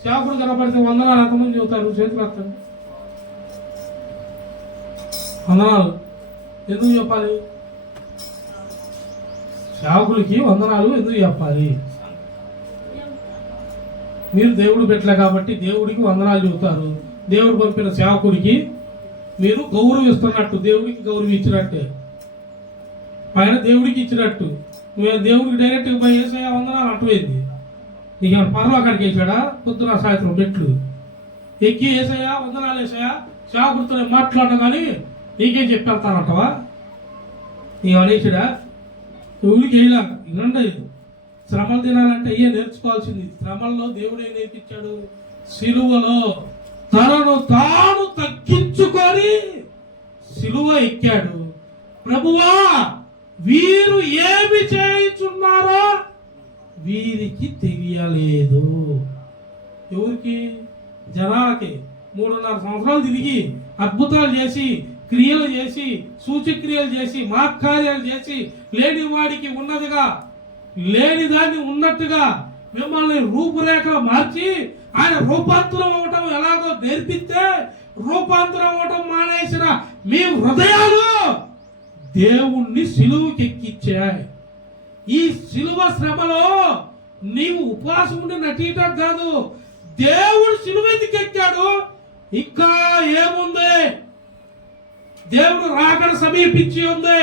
సేవకుడు కనపడితే వందనాలు ఎంతమంది చెబుతారు? చేతులు వస్తాను. వందనాలు ఎందుకు చెప్పాలి? సేవకులకి వందనాలు ఎందుకు చెప్పాలి? మీరు దేవుడు పెట్టలే కాబట్టి దేవుడికి వందనాలు చెబుతారు. దేవుడు పంపిన సేవకుడికి మీరు గౌరవిస్తున్నట్టు, దేవుడికి గౌరవం ఇచ్చినట్టే, పైన దేవుడికి ఇచ్చినట్టు. నువ్వు దేవుడికి డైరెక్ట్గా పోయి వేసాయా వందనాలు అటువైంది. నీకు పరలోకానికి వేసాడా? పొద్దున సాయంత్రం మెట్లు ఎక్కి వేసాయా వందనాలు వేసాయా సేవకుడితో మాట్లాడడం కానీ నీకేం చెప్పేస్తానంటవా? నీకు అనేసాడా? దేవుడికి వేయలా. ఇదండి శ్రమలు తినాలంటే అయ్యే నేర్చుకోవాల్సింది. శ్రమల్లో దేవుడు ఏం నేర్పించాడు? సిలువలో తనను తాను తగ్గించుకొని సిలువ ఎక్కాడు. ప్రభువా, వీరు ఏమి చేయుచున్నారో వీరికి తెలియలేదు. ఎవరికి? జనాలకి. 3.5 సంవత్సరాలు తిరిగి అద్భుతాలు చేసి, క్రియలు చేసి, సూచక్రియలు చేసి, మహత్కార్యాలు చేసి, లేని వాడికి ఉన్నదిగా, లేని దాన్ని ఉన్నట్టుగా మిమ్మల్ని రూపురేఖలు మార్చి ఆయన రూపాంతరం అవ్వటం ఎలాగో నేర్పిస్తే, రూపాంతరం అవ్వటం మానేసిన మీ హృదయాలు దేవుణ్ణి సిలువకి ఎక్కించాయి. ఈ సిలువ శ్రమలో నీవు ఉపవాసం ఉండి నటీయటం కాదు, దేవుడు సిలువ ఎందుకు ఎక్కాడు? ఇంకా ఏముంది? దేవుడు రాకడ సమీపించి ఉంది.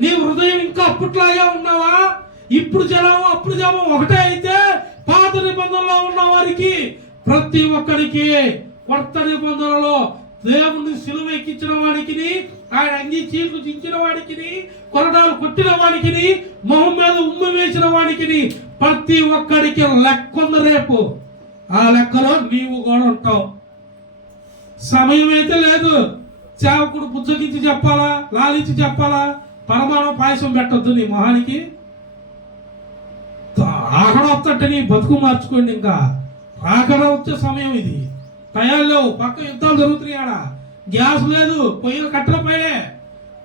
నీ హృదయం ఇంకా అప్పట్లాగే ఉన్నావా? ఇప్పుడు జనం అప్పుడు జనం ఒకటే అయితే పాత నిబంధనలో ఉన్న వారికి ప్రతి ఒక్కరికి కొత్త నిబంధనలో దేవుణ్ణి సిలువ ఎక్కించిన వాడికి, ఆయన అంగీ చీట్లు చించిన వాడికి, కొరడాలు కొట్టిన వాడికి, మొహం మీద ఉమ్ము వేసిన వాడికి ప్రతి ఒక్కడికి లెక్క ఉంది రేపు. ఆ లెక్కలో నీవు కూడా ఉంటావు. సమయం అయితే లేదు. సేవకుడు పుచ్చగించి చెప్పాలా, లాలించి చెప్పాలా, పరమాణం పాయసం పెట్టొద్దు నీ మొహానికి. రాకడ వస్తుంటే నీ బతుకు మార్చుకోండి. ఇంకా రాకడ వచ్చే సమయం ఇది. తయారు లేవు, పక్క యుద్ధాలు జరుగుతున్నాయి. ఆడ గ్యాస్ లేదు, పొయ్యిలు కట్టెల పైనే.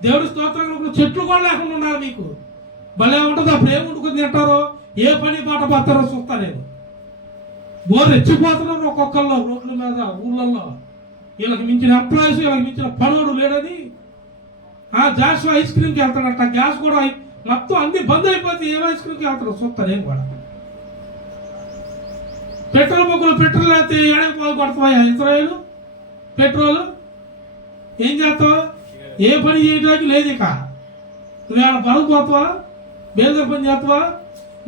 దేవుడి స్తోత్రం చెట్లు కూడా లేకుండా ఉన్నారు. మీకు భలే ఉంటుంది. అప్పుడు ఏం వండుకొని తింటారో, ఏ పని పాట పడతారో చూస్తా నేను. బోర్ రెచ్చిపోతున్నారు ఒక్కొక్కళ్ళు రోడ్ల మీద, ఊళ్ళల్లో. వీళ్ళకి మించిన ఎంప్లాయీస్, వీళ్ళకి మించిన పనుడు లేడని జాస్ ఐస్ క్రీమ్కి వెళ్తాడట. గ్యాస్ కూడా మొత్తం అన్ని బంద్ అయిపోతే ఏం ఐస్ క్రీమ్కి వెళ్తాడు చూస్తా నేను కూడా. పెట్రోల్ బొగ్గులు పెట్రోల్ అయితే ఏడాది పాల్పడుతున్నాయా ఇజ్రాయేల్? పెట్రోల్ ఏం చేస్తావు? ఏ పని చేయడానికి లేదు. ఇక నువ్వేమైనా పనులు పోతావా? బేదర్ పని చేస్తావా?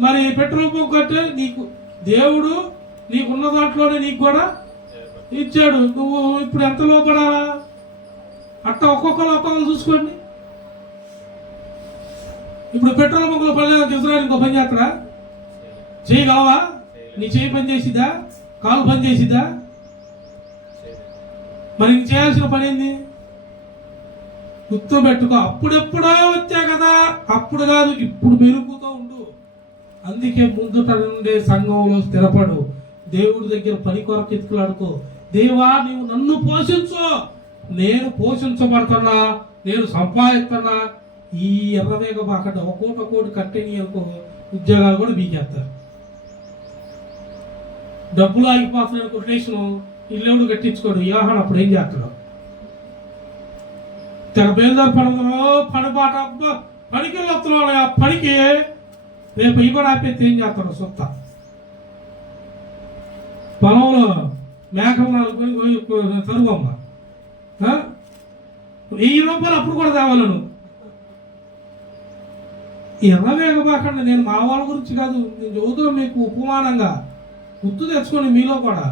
మరి పెట్రోల్ బొగ్గు అంటే నీకు దేవుడు నీకున్న దాంట్లోనే నీకు కూడా ఇచ్చాడు. నువ్వు ఇప్పుడు ఎంత లోపడాలా? అట్లా ఒక్కొక్కరు చూసుకోండి. ఇప్పుడు పెట్రోల్ బొగ్గులు పని ఇజ్రాయేల్ ఇంకో పని చేస్తారా? చేయగలవా? నీ చేయి పని చేసిద్దా? కాలు పని చేసిద్దా? మరి ఇంక చేయాల్సిన పని ఏంది? గుర్తు పెట్టుకో. అప్పుడెప్పుడో వచ్చా కదా, అప్పుడు కాదు, ఇప్పుడు మెరుగుతూ ఉండు. అందుకే ముందుట నుండే సంఘంలో స్థిరపడు. దేవుడి దగ్గర పని కొరకు ఎత్తుకులాడుకో. దేవా, నీవు నన్ను పోషించు, నేను పోషించబడుతున్నా, నేను సంపాదిస్తున్నా. ఈ ఎర్రవేగ బాకంట ఒక్కోటి కట్టేని అనుకో, ఉద్యోగాలు కూడా బీకేస్తారు. డబ్బులు ఆగిపోతున్నాయి. కొటేషన్ ఇల్లు కట్టించుకోడు. యాహన్ అప్పుడు ఏం చేస్తాడు? తెగ బేల్దారు పడదో పనిపాట పనికి వస్తున్నాడు. ఆ పనికి రేపు ఇవి కూడా ఆపేస్తే ఏం చేస్తాడు? సొత్త పొలంలో మేకలు నాలుగు తరువమ్మ ₹1000 అప్పుడు కూడా తేవాలను. ఎర్రవేగబాకండి. నేను మా వాళ్ళ గురించి కాదు, నేను చదువుతున్నా మీకు ఉపమానంగా. గుర్తు తెచ్చుకోండి మీలో కూడా.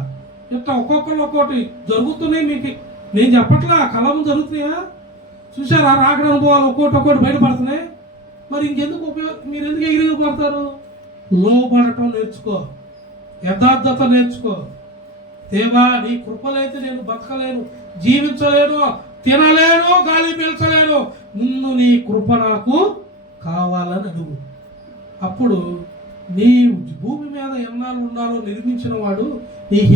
ఇట్లా ఒక్కొక్కరు ఒక్కొక్కటి జరుగుతున్నాయి. మీకు నేను చెప్పట్లా, కలం జరుగుతున్నాయా? చూసారా? రాకడ అనుభవాలు ఒక్కొక్కటి బయటపడుతున్నాయి. మరి ఇంకెందుకు మీరు ఎందుకు ఎగిరి పడతారు? లోపడటం నేర్చుకో, యథార్థత నేర్చుకో. దేవా, నీ కృపలైతే నేను బతకలేను, జీవించలేను, తినలేను, గాలి పీల్చలేను. ముందు నీ కృప నాకు కావాలని అడుగు. అప్పుడు నీ భూమి మీద ఎన్నాళ్ళు ఉండాలో నిర్మించిన వాడు నీకు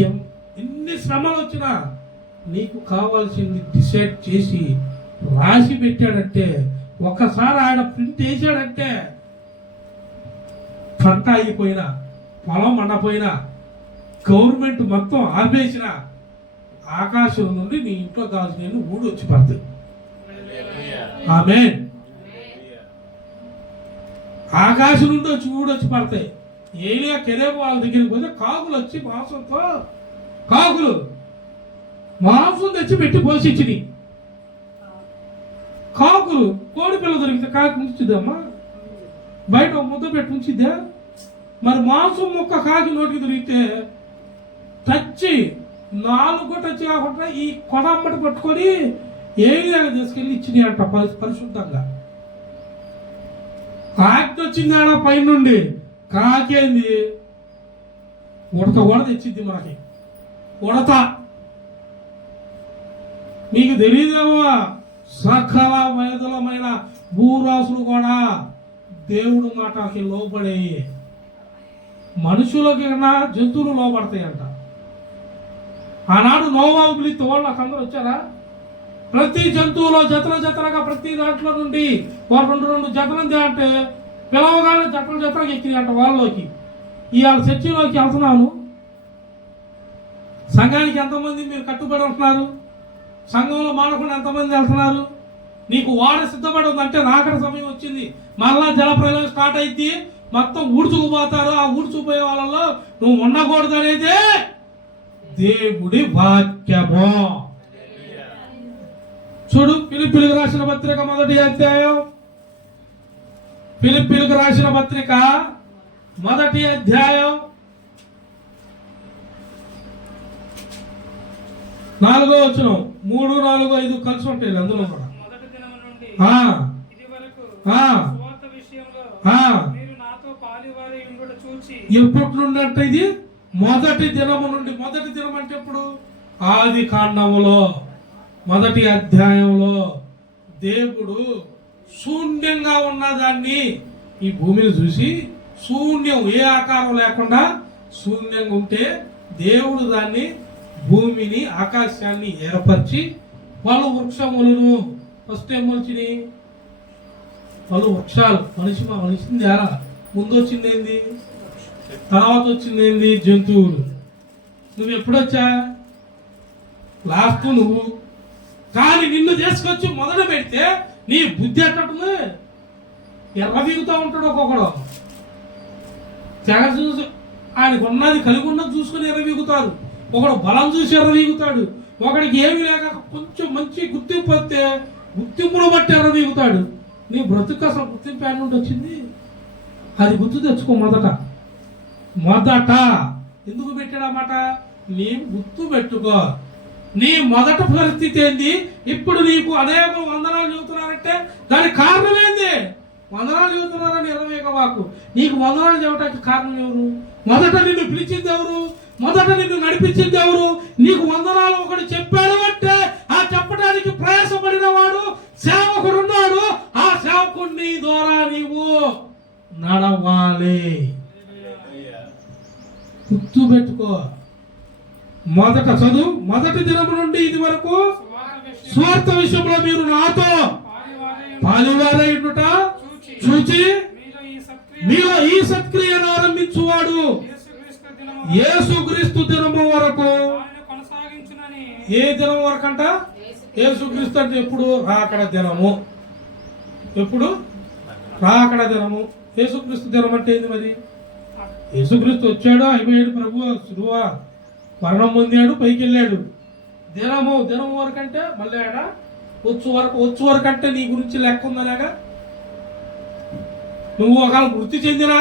ఎన్ని శ్రమలు వచ్చినా నీకు కావాల్సింది డిసైడ్ చేసి రాసి పెట్టాడంటే, ఒకసారి ఆయన ప్రింట్ వేసాడంటే, పంట అయిపోయినా, పొలం మండపోయినా, గవర్నమెంట్ మొత్తం ఆపేసిన, ఆకాశం నుండి నీ ఇంట్లో కావాల్సిన ఊడి వచ్చి పడుతుంది. ఆమేన్. ఆకాశం నుండి వచ్చి ఊడొచ్చి పడతాయి. ఏలియా కెరేపు వాళ్ళ దగ్గరికి పోతే కాకులు వచ్చి మాంసంతో మాంసం తెచ్చి పెట్టి పోషించింది. కాకులు కోడి పిల్ల దొరికితే కాకి ఉంచిద్దమ్మా, బయట ఒక ముద్ద పెట్టి ఉంచిద్దా? మరి మాంసం ముక్క కాకి నోటికి దొరికితే టచ్చి 4 టచ్ కాకుండా ఈ కొడమ్మటి పట్టుకొని ఏలియాగా తీసుకెళ్ళి ఇచ్చినాయి అంట పరిశుద్ధంగా. కాకి వచ్చింది ఆడ పైనుండి, కాకేంది ఉడత కూడా తెచ్చింది మనకి. ఉడత మీకు తెలియదేమో, సకల వేదులమైన భూరాసులు కూడా దేవుడు మాటకి లోబడే, మనుషులకి కన్నా జంతువులు లోబడతాయంట. ఆనాడు నోవాహు పిలిస్తే వాళ్ళు అందరూ వచ్చారా? ప్రతి జంతువులో జతలుగా ప్రతి దాంట్లో నుండి వాళ్ళు 2 జతలు అంటే పిలవగానే జతలుగా ఎక్కినాయి అంట వాళ్ళలోకి. ఇవాళ చర్చిలోకి వెళ్తున్నాను, సంఘానికి ఎంతమంది మీరు కట్టుబడి ఉంటున్నారు? సంఘంలో మానకుండా ఎంతమంది వెళ్తున్నారు? నీకు వాడ సిద్ధపడి ఉందంటే రాకడ సమయం వచ్చింది, మళ్ళా జలప్రలయం స్టార్ట్ అయింది, మొత్తం ఊడ్చుకుపోతారు. ఆ ఊడ్చుకుపోయే వాళ్ళలో నువ్వు ఉండకూడదు అనేది దేవుడి వాక్యము. చూడు, ఫిలిప్పీలకు రాసిన పత్రిక 1వ అధ్యాయం, ఫిలిప్పీలకు రాసిన పత్రిక 1వ అధ్యాయం 4వ వచనం, 3, 4, 5 కలిసి ఉంటాయి అందులో కూడా. మొదటి దినము నుండి ఆ, ఇదివరకు ఆ, సువార్త విషయంలో ఆ. మీరు నాతో పాలివారి ఉండుట చూచి ఎప్పటి నుండి అంటే ఇది మొదటి దినము నుండి. మొదటి దినం అంటే ఎప్పుడు? ఆది కాండములో 1వ అధ్యాయంలో దేవుడు శూన్యంగా ఉన్నదాన్ని, ఈ భూమిని చూసి శూన్యం, ఏ ఆకారం లేకుండా శూన్యంగా ఉంటే దేవుడు దాన్ని, భూమిని ఆకాశాన్ని ఏర్పరిచి పలు వృక్షములను, ఫస్ట్ ఏం మొలిచినాయి? పలు వృక్షాలు. మనిషింది ఎలా? ముందు వచ్చింది ఏంది? తర్వాత వచ్చింది ఏంది? జంతువులు. నువ్వు ఎప్పుడొచ్చా? లాస్ట్ నువ్వు. కానీ నిన్ను తీసుకొచ్చి మొదలు పెడితే నీ బుద్ధి ఎట్టటుంది? ఎర్రబీగుతూ ఉంటాడు ఒక్కొక్కడు. తెగ చూసి ఆయనకు ఉన్నది కలిగి ఉన్నది చూసుకుని ఎర్రబీగుతారు. ఒకడు బలం చూసి ఎర్రబీగుతాడు. ఒకడికి ఏమి లేక కొంచెం మంచి గుర్తింపు వస్తే గుర్తింపును బట్టి ఎర్రబీగుతాడు. నీ బ్రతుకు అసలు గుర్తింపు ఏడ నుండి వచ్చింది? అది గుర్తు తెచ్చుకో. మొదట ఎందుకు పెట్టాడన్నమాట? నీ గుర్తు పెట్టుకో. నీ మొదట పరిస్థితి ఏంది? ఇప్పుడు నీకు అనేక వందనాలు చెబుతున్నారంటే దానికి కారణం ఏంది? వందనాలు చెబుతున్నారని ఎర్రవేగవాకు. నీకు వందనాలు చెప్పడానికి కారణం ఎవరు? మొదట నిన్ను పిలిచింది ఎవరు? మొదట నిన్ను నడిపించింది ఎవరు? నీకు వందనాలు ఒకటి చెప్పాడు అంటే ఆ చెప్పడానికి ప్రయాసపడిన వాడు సేవకుడు ఉన్నాడు. ఆ సేవకుడిని ద్వారా నీవు నడవాలి. గుర్తు పెట్టుకో. మొదట చదువు, మొదటి దినము నుండి ఇది వరకు స్వార్థ విషయంలో మీరు నాతో పాలువారై ఉండుట చూచి మీలో ఈ సత్క్రియను ఆరంభించువాడు యేసుక్రీస్తు దినము వరకు. ఏ దినం వరకు అంట? యేసుక్రీస్తు అంటే ఎప్పుడు? రాకడ దినము. ఎప్పుడు? రాకడ దినము. యేసుక్రీస్తు దినం అంటే ఏంది మరి? యేసుక్రీస్తు వచ్చాడు, అయిపోయాడు, ప్రభు శురువా మరణం పొందాడు, పైకి వెళ్ళాడు. దినం వరకు అంటే మళ్ళీ ఆడ వచ్చు వరకు అంటే నీ గురించి లెక్క ఉందనేగా. నువ్వు ఒకవేళ మృతి చెందినా,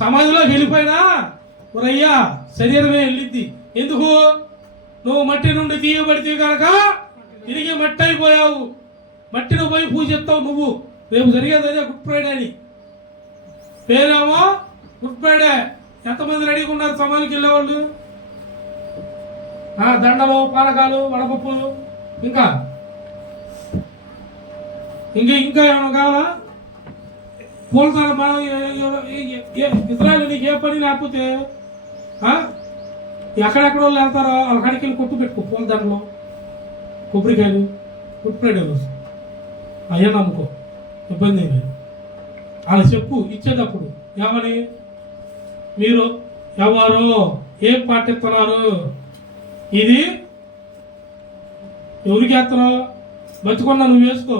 సమాధిలోకి వెళ్ళిపోయినా, ఒరయ్యా శరీరమే వెళ్ళిద్ది. ఎందుకు? నువ్వు మట్టి నుండి తీయబడితే కనుక తిరిగి మట్టి అయిపోయావు. మట్టిని పోయి పూజిస్తావు నువ్వు. రేపు జరిగేది అదే గుడ్ ఫ్రైడే అని. పేరేమో గుడ్ ఫ్రైడే. ఎంతమంది రెడీగా ఉన్నారు సమాధికి వెళ్ళేవాళ్ళు? దండలు, పానకాలు, వడపప్పులు, ఇంకా ఏమైనా కావాలా? పూలతాను. మనం ఇజ్రాయల్ నీకు ఏ పని లేకపోతే ఎక్కడెక్కడ వాళ్ళు వెళ్తారో వాళ్ళ కాడికి వెళ్ళి కొట్టు పెట్టుకో. పూలదండలు, కొబ్బరికాయలు, గుడ్ ఫ్రైడే రోజు అయ్యా నమ్ముకో, ఇబ్బంది ఏమి లేదు. అలా చెప్పు ఇచ్చేటప్పుడు ఏమని? మీరు ఎవరు ఏం పాటిస్తున్నారు? ఇది ఎవరికి వేస్తున్నావు? బతుకున్నా నువ్వు వేసుకో.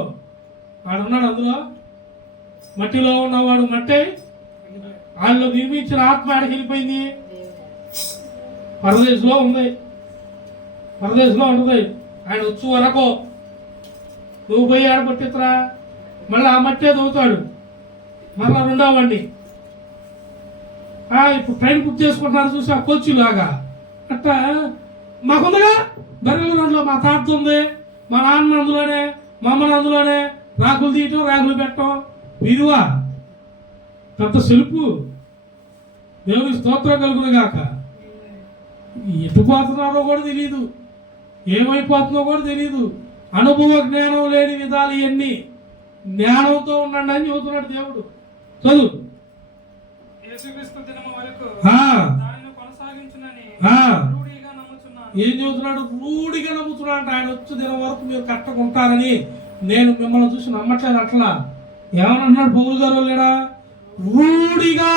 ఆడున్నాడు అందులో, మట్టిలో ఉన్నవాడు మట్టే, ఆయనలో నిర్మించిన ఆత్మ ఆడికి వెళ్ళిపోయింది, పరదేశంలో ఉంది, పరదేశంలో ఉంటుంది. ఆయన వచ్చు వరకు నువ్వు పోయి ఆడబట్టితరా, మళ్ళీ ఆ మట్టే దవ్వుతాడు, మళ్ళా రెండో వాడిని. ఇప్పుడు ట్రైన్ బుక్ చేసుకుంటున్నారు చూసి ఆ కోచ్ లాగా అట్టా మాకుందిగా బెరగల రోడ్లో మా తాత ఉంది, మా నాన్న అందులోనే, మా అమ్మని అందులోనే, రాకులు తీయటం రాకులు పెట్టడం విలువా పెద్ద సెలుపు. దేవునికి స్తోత్రం కలుగును గాక. ఎటు పోతున్నారో కూడా తెలియదు, ఏమైపోతుందో కూడా తెలియదు. అనుభవ జ్ఞానం లేని విధాలు ఇవన్నీ. జ్ఞానంతో ఉండండి అని చెబుతున్నాడు దేవుడు. చదువు. యేసుక్రీస్తు దినము వరకు దానిని కొనసాగించునని రూఢిగా నమ్ముచున్నాను. ఏం చెబుతున్నాడు? రూఢిగా నమ్ముతున్నాడు అంటే ఆయన వచ్చే దినం వరకు మీరు కట్టకుంటారని నేను మిమ్మల్ని చూసి నమ్మట్లేదు. అట్లా ఏమనంటున్నాడు పౌలు గారు లేడా? రూఢిగా,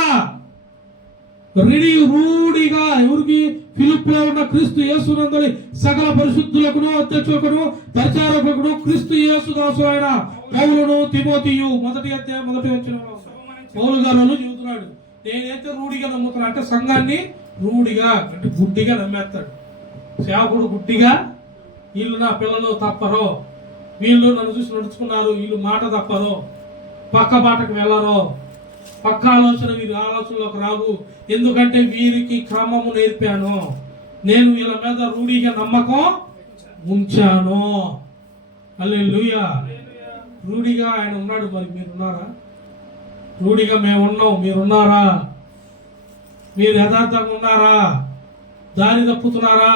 రూఢిగా. ఎవరికి? ఫిలిప్పులో ఉన్న క్రీస్తు యేసునందలి సకల పరిశుద్ధులకును అధ్యక్షులకును పరిచారకులను క్రీస్తు యేసు దాసులైన పౌలును తిమోతియు. మొదటి వచ్చిన పౌలు గారు చెబుతున్నాడు, నేనైతే రూఢిగా నమ్ముతున్నా అంటే సంఘాన్ని రూఢిగా అంటే గుడ్డిగా నమ్మేస్తాడు. సేవకుడు గుడ్డిగా, వీళ్ళు నా పిల్లలు తప్పరో, వీళ్ళు నన్ను చూసి నడుచుకున్నారు, వీళ్ళు మాట తప్పరో, పక్క బాటకు వెళ్ళరో, పక్క ఆలోచన వీరి ఆలోచనలోకి రావు, ఎందుకంటే వీరికి క్రమము నేర్పాను, నేను వీళ్ళ మీద రూఢిగా నమ్మకం ఉంచాను. హల్లెలూయా. రూఢిగా ఆయన ఉన్నాడు, మరి మీరున్నారా? రూఢిగా మేము ఉన్నాం, మీరున్నారా? మీరు యథార్థంగా ఉన్నారా? దారి తప్పుతున్నారా?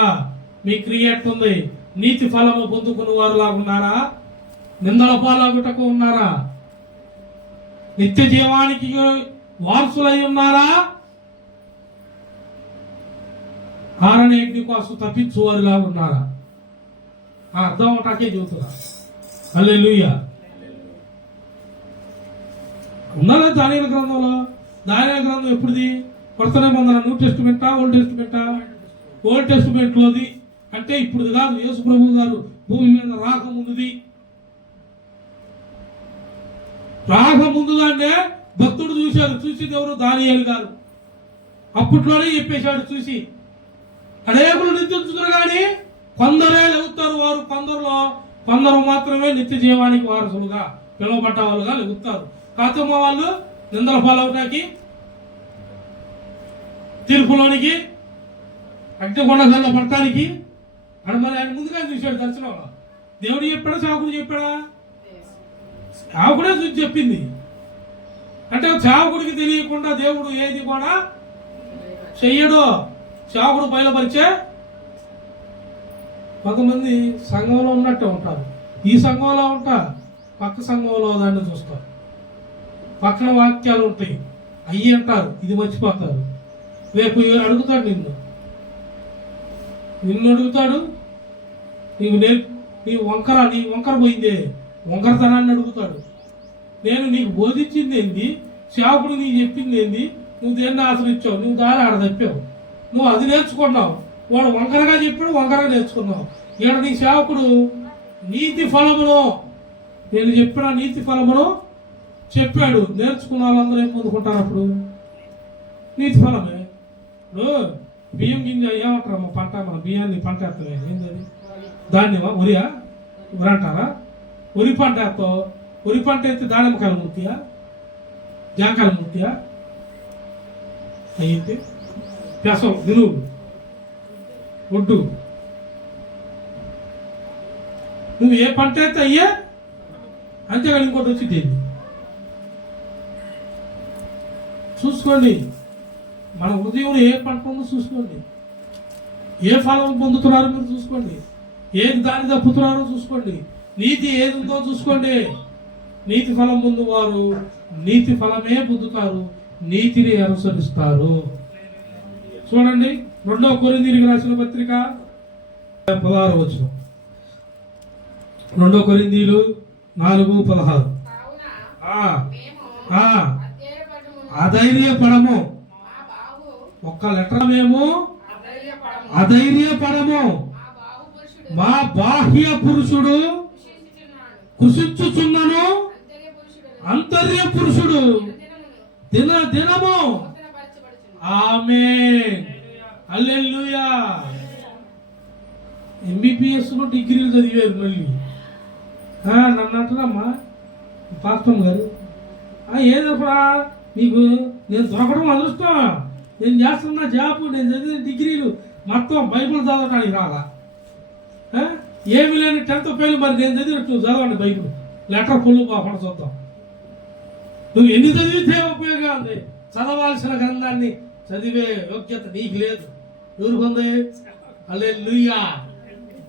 మీ క్రియ ఎట్టుంది? నీతి ఫలము పొందుకుని వారులా ఉన్నారా? నిందల పాలగుటకు ఉన్నారా? నిత్య జీవానికి వారసులై ఉన్నారా? ఆరణ్యగ్ని కోసం తప్పించు వారిలా ఉన్నారా? ఆ అర్థం ఒకటాకే చెబుతున్నా. హల్లెలూయా. ఉన్నారా దానియేలు గ్రంథంలో? దానియేలు గ్రంథం ఎప్పుడుది? కొత్త నిబంధన, న్యూ టెస్టిమెంటా ఓల్డ్ టెస్టిమెంటా? ఓల్డ్ టెస్టిమెంట్లోది. అంటే ఇప్పుడు కాదు, యేసు ప్రభు గారు భూమి మీద రాకముందుది. రాకముందుదాన్నే భక్తుడు చూశాడు. చూసింది ఎవరు? దానియేలు గారు. అప్పట్లోనే చెప్పేశాడు చూసి. అనేకులు నిత్యుతున్నారు కానీ కొందరే లెగుతారు. వారు కొందరు మాత్రమే నిత్య జీవానికి వారసులుగా పిలువబడ్డ వాళ్ళుగా లెగుతారు. కాకపోతే మా వాళ్ళు నిందల పాలవటానికి, తీర్పులోనికి, అగ్నికొండలో పడటానికి అని మరి ఆయన ముందుగా చూశాడు దర్శనంలో. దేవుడు చెప్పాడా? సేవకుడు చెప్పాడా? సేవకుడే చూసి చెప్పింది. అంటే సేవకుడికి తెలియకుండా దేవుడు ఏది కూడా చెయ్యడు. సేవకుడు బయలుపరిచే. కొంతమంది సంఘంలో ఉన్నట్టే ఉంటారు, ఈ సంఘంలో ఉంటా, పక్క సంఘంలో దాన్ని చూస్తారు, పక్కన వాక్యాలు ఉంటాయి, అయ్యి అంటారు, ఇది మర్చిపోతారు. రేపు అడుగుతాడు నిన్ను అడుగుతాడు, నీ వంకర పోయిందే, వంకరతనాన్ని అడుగుతాడు. నేను నీకు బోధించింది ఏంది? సేవకుడు నీకు చెప్పింది ఏంది? నువ్వు దేన్ని ఆశ్రయించావు? నువ్వు దారి ఆడ తప్పావు, నువ్వు అది నేర్చుకున్నావు. వాడు వంకరగా చెప్పాడు, వంకరగా నేర్చుకున్నావు. ఇక్కడ నీ సేవకుడు నీతి ఫలమును, నేను చెప్పిన నీతి ఫలమును చెప్పాడు. నేర్చుకున్న వాళ్ళందరూ ఏం పొందుకుంటారు? అప్పుడు నీతి ఫలమే. ఇప్పుడు బియ్యం గింజ ఏమంటారు? మా పంట, మన బియ్యాన్ని పంట వేస్తామే, ఏంటది? ధాన్యమా? వరియా? వరి అంటారా? వరి పంట వేస్తావు. వరి పంట అయితే దానిమ్మకాయలు ముత్తియా, జాంకాయలు ముత్తియా? అయితే పెసం, నిలువు, ఒడ్డు. నువ్వు ఏ పంట అయితే అయ్యా, అంతేగాని ఇంకోటి వచ్చి దేని చూసుకోండి. మన హృదయంలో ఏ పంట ఉందో చూసుకోండి, ఏ ఫలం పొందుతున్నారో మీరు చూసుకోండి, ఏది దారి తప్పుతున్నారో చూసుకోండి, నీతి ఏది ఉందో చూసుకోండి. నీతి ఫలం పొందువారు నీతి ఫలమే పొందుతారు, నీతిని అనుసరిస్తారు. చూడండి 2 కొరింథీయులకు రాసిన పత్రిక 16వ వచనం. 2 కొరింథీయులు 4:16. అధైర్యపడము, ఒక్క లెటర్ మేము అధైర్యపడము, మా బాహ్య పురుషుడు కృషించుచున్నను అంతర్య పురుషుడు అంతర్య పురుషుడు దినదినము దినము నూతనపరచబడుచును. ఆమేన్ హల్లెలూయా. ఎంబీబీఎస్ లో డిగ్రీలు చదివారు మళ్ళీ. నన్ను అంటారమ్మా పాస్టమ్ గారు, ఏదప్పా నీకు నేను దొరకడం అదృష్టం, నేను చేస్తున్న జాబ్, నేను చదివిన డిగ్రీలు మొత్తం బైబిల్ చదవడానికి రాలా. ఏమి లేని 10th ఫెయిల్, మరి నేను చదివినట్టు చదవండి బైబిల్, లెటర్ ఫుల్ కాకుండా చూద్దాం. నువ్వు ఎన్ని చదివితే ఉపయోగం ఉంది? చదవాల్సిన గ్రంథాన్ని చదివే యోగ్యత నీకు లేదు. ఎవరికి ఉంది? హల్లెలూయా.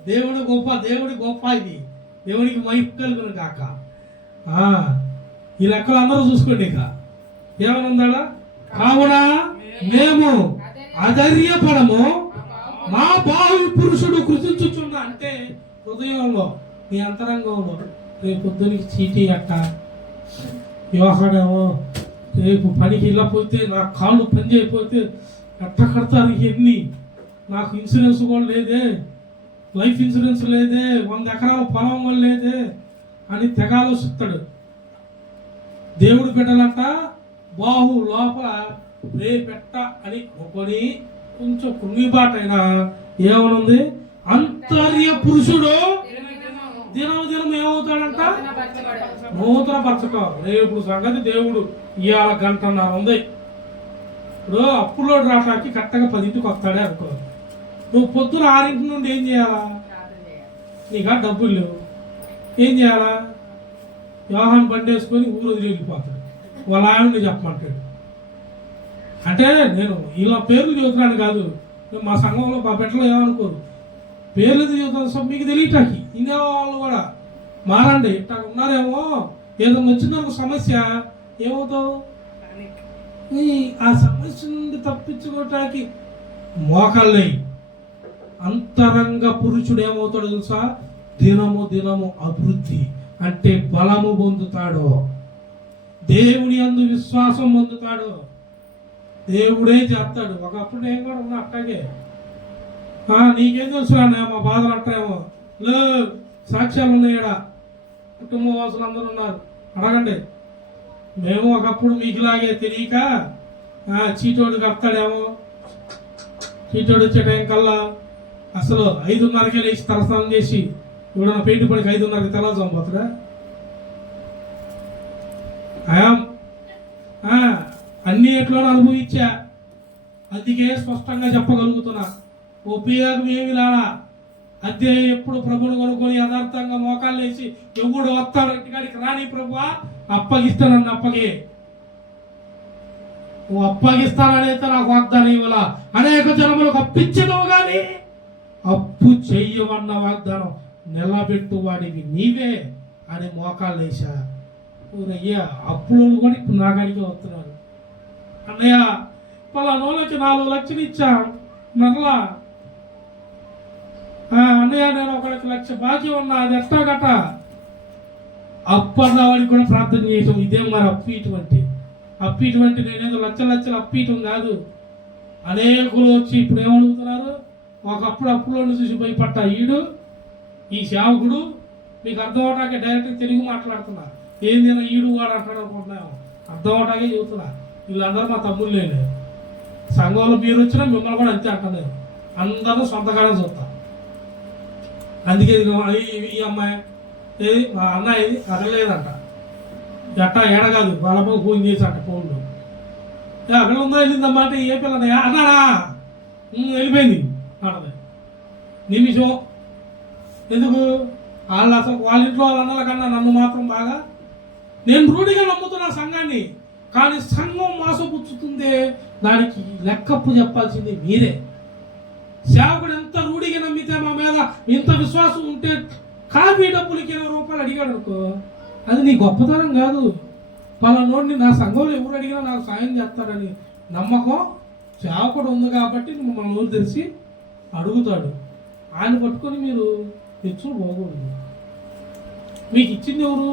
దేవుడి గొప్ప, దేవుడి గొప్ప, ఇది దేవునికి మహిమ కలుగును కాక. ఈ లెక్కలు అందరూ చూసుకోండి. ఇక ఏమనుందా? కావున మేము అధైర్యపడము, మా బాహు పురుషుడు కృషించుచున్న, అంటే హృదయంలో నీ అంతరంగంలో రేపు పొద్దునికి చీటీ అట్ట, వ్యవహారమో, రేపు పనికి వెళ్ళకపోతే నా కాళ్ళు పని చేయకపోతే ఎట్ట కడతారు ఎన్ని, నాకు ఇన్సూరెన్స్ కూడా లేదే, లైఫ్ ఇన్సూరెన్స్ లేదే, 100 ఎకరాల పొలం కూడా లేదే అని తెగ ఆలోచిస్తాడు. దేవుడు బిడ్డలంట బాహు లోపల రేపెట్ట అని ఒకని కొంచెం కృంగిబాటైనా ఏమనుంది? అంతర్య పురుషుడు దినం దినం ఏమవుతాడంట? నూతన పరచకం. రేపు సంగతి దేవుడు ఇవాళ 1.5 గంట ఉంది. ఇప్పుడు అప్పులోడు రావడానికి కరెక్ట్గా 10ంటికి వస్తాడే అనుకో, నువ్వు పొద్దున 6 నుండి ఏం చేయాలా? నీకా డబ్బులు లేవు, ఏం చేయాలా? వ్యవహారం బండి వేసుకొని ఊరు వదిలి వెళ్ళిపోతాడు. వాళ్ళ ఆయన్ని చెప్పమంటాడు. అంటే నేను ఇలా పేర్లు చదువుతున్నాను కాదు, మా సంఘంలో మా బిడ్డలో ఏమనుకోరు, పేర్లు చదువుతాను మీకు తెలియటానికి. ఇంకా వాళ్ళు కూడా మారండి, ఇట్లా ఉన్నారేమో, ఏదైనా వచ్చిందనుకో సమస్య, ఏమవుతావు? ఆ సమస్య నుండి తప్పించుకోవటానికి మోకాళ్ళయి. అంతరంగ పురుషుడు ఏమవుతాడు తెలుసా? దినము దినము అభివృద్ధి, అంటే బలము పొందుతాడు, దేవుని యందు విశ్వాసం పొందుతాడు, దేవుడే చేస్తాడు. ఒకప్పుడు నేను కూడా ఉన్నా అట్టాగే. నీకేం తెలుసు మా బాధలు అంటారేమో, లే సాక్ష్యాలు ఉన్నాయడా, కుటుంబ వాసులు అందరూ ఉన్నారు, అడగండి. మేము ఒకప్పుడు మీకులాగే తెలియక చీటోడు కడతాడేమో, చీటోడు వచ్చే టైం కల్లా అసలు 5:30కే లేచి తలస్నానం చేసి ఎవడన్నా పెయింట్ పడికి 5:30కి తెల్ల చంపుతాడా? అన్ని ఎట్లో అనుభవించా, అందుకే స్పష్టంగా చెప్పగలుగుతున్నా. ఉపయోగం ఏమి రాలా. అదే ఎప్పుడు ప్రభుని కొనుక్కొని యథార్థంగా మోకాళ్ళు వేసి ఎవడు వస్తాడు ఇంటికాడికి రాని ప్రభువా అప్పగిస్తానన్న అప్పగే, నువ్వు అప్పగిస్తానైతే నాకు వాగ్దానం ఇవ్వాల. అనేక జనములకు అప్పించదవు కానీ అప్పు చెయ్యవన్న వాగ్దానం నిలబెట్టువాడివి నీవే అని మోకాళ్ళు వేసా. అయ్యా అప్పులు కూడా ఇప్పుడు నా కాడికి వస్తున్నారు. అన్నయ్య పలానోళ్ళకి 4 లక్షలు ఇచ్చా, మరలా అన్నయ్య నేను 1 లక్ష బాకీ ఉన్నా, అది ఎట్టా గట అప్పటివాడికి కూడా ప్రార్థన చేయటం. ఇదేం మరి అప్పు ఇటువంటి నేనేదో లక్షలు అప్పీయటం కాదు. అనేకులు వచ్చి ఇప్పుడు ఏమడుగుతున్నారు? ఒకప్పుడు అప్పులోని చూసి భయపడ్డా ఈడు, ఈ సేవకుడు, మీకు అర్థం అవటానికి డైరెక్ట్ తెలుగు మాట్లాడుతున్నా. ఏందైనా ఈడు వాడు అంటాడు అనుకుంటున్నాము, అర్థం అవటాకే చెబుతున్నా. వీళ్ళందరూ మా తమ్ముళ్ళే, సంఘంలో మీరు వచ్చినా మిమ్మల్ని కూడా అంతే అంటలేదు. అందరూ సొంతగానే చూస్తాం. అందుకే ఈ అమ్మాయి ఏది మా అన్న ఇది అడగలేదంట, ఎట్టా ఏడగాదు వాళ్ళపై ఫోన్ చేశాట ఫోన్లో. అక్కడ ఉందో వెళ్ళిందమ్మా అంటే ఏ పిల్లనే అన్నారా వెళ్ళిపోయింది అంటది. నిమిషం ఎందుకు? వాళ్ళు అసలు వాళ్ళ ఇంట్లో వాళ్ళ అన్నల కన్నా నన్ను మాత్రం బాగా నేను రూఢిగా నమ్ముతున్నా సంఘాన్ని, కానీ సంఘం మోసపుచ్చుతుందే, దానికి లెక్కప్పు చెప్పాల్సింది మీరే. సేవకుడు ఎంత రూఢిగా నమ్మితే మా మీద ఇంత విశ్వాసం ఉంటే కాఫీ డబ్బులకి 20 రూపాయలు అడిగాడు అనుకో, అది నీ గొప్పతనం కాదు. పలానోడిని నా సంఘంలో ఎవరు అడిగినా నాకు సాయం చేస్తాడని నమ్మకం సేవకుడు ఉంది కాబట్టి మిమ్మల్ని ఊరు తెలిసి అడుగుతాడు. ఆయన పట్టుకొని మీరు తెచ్చుడు పోకూడదు. మీకు ఇచ్చింది ఎవరు?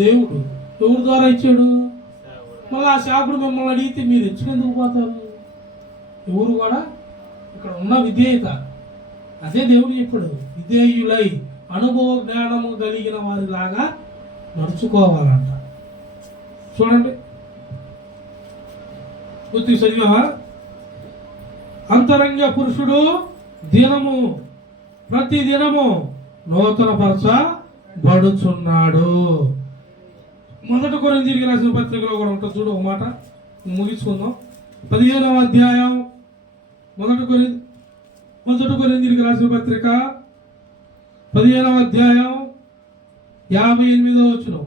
దేవుడు. ఎవరి ద్వారా ఇచ్చాడు? మళ్ళీ ఆ సేవకుడు మిమ్మల్ని అడిగితే మీరు తెచ్చుకెందుకు పోతారు? ఎవరు కూడా ఇక్కడ ఉన్న విధేయత, అదే దేవుడు చెప్పాడు, విధేయులై అనుభవ జ్ఞానము కలిగిన వారిలాగా నడుచుకోవాలంట. చూడండి, బుద్ధి చదివావా? అంతరంగ పురుషుడు దినము ప్రతి దినము నూతన పరచబడుచున్నాడు. 1 కొరింథీయులకు రాసిన పత్రికలో కూడా ఉంటుంది, చూడు ఒక మాట ముగించుకుందాం. 15వ అధ్యాయం 1 కొరింథీయులకు రాసిన పత్రిక 15వ అధ్యాయం 58వ వచనం.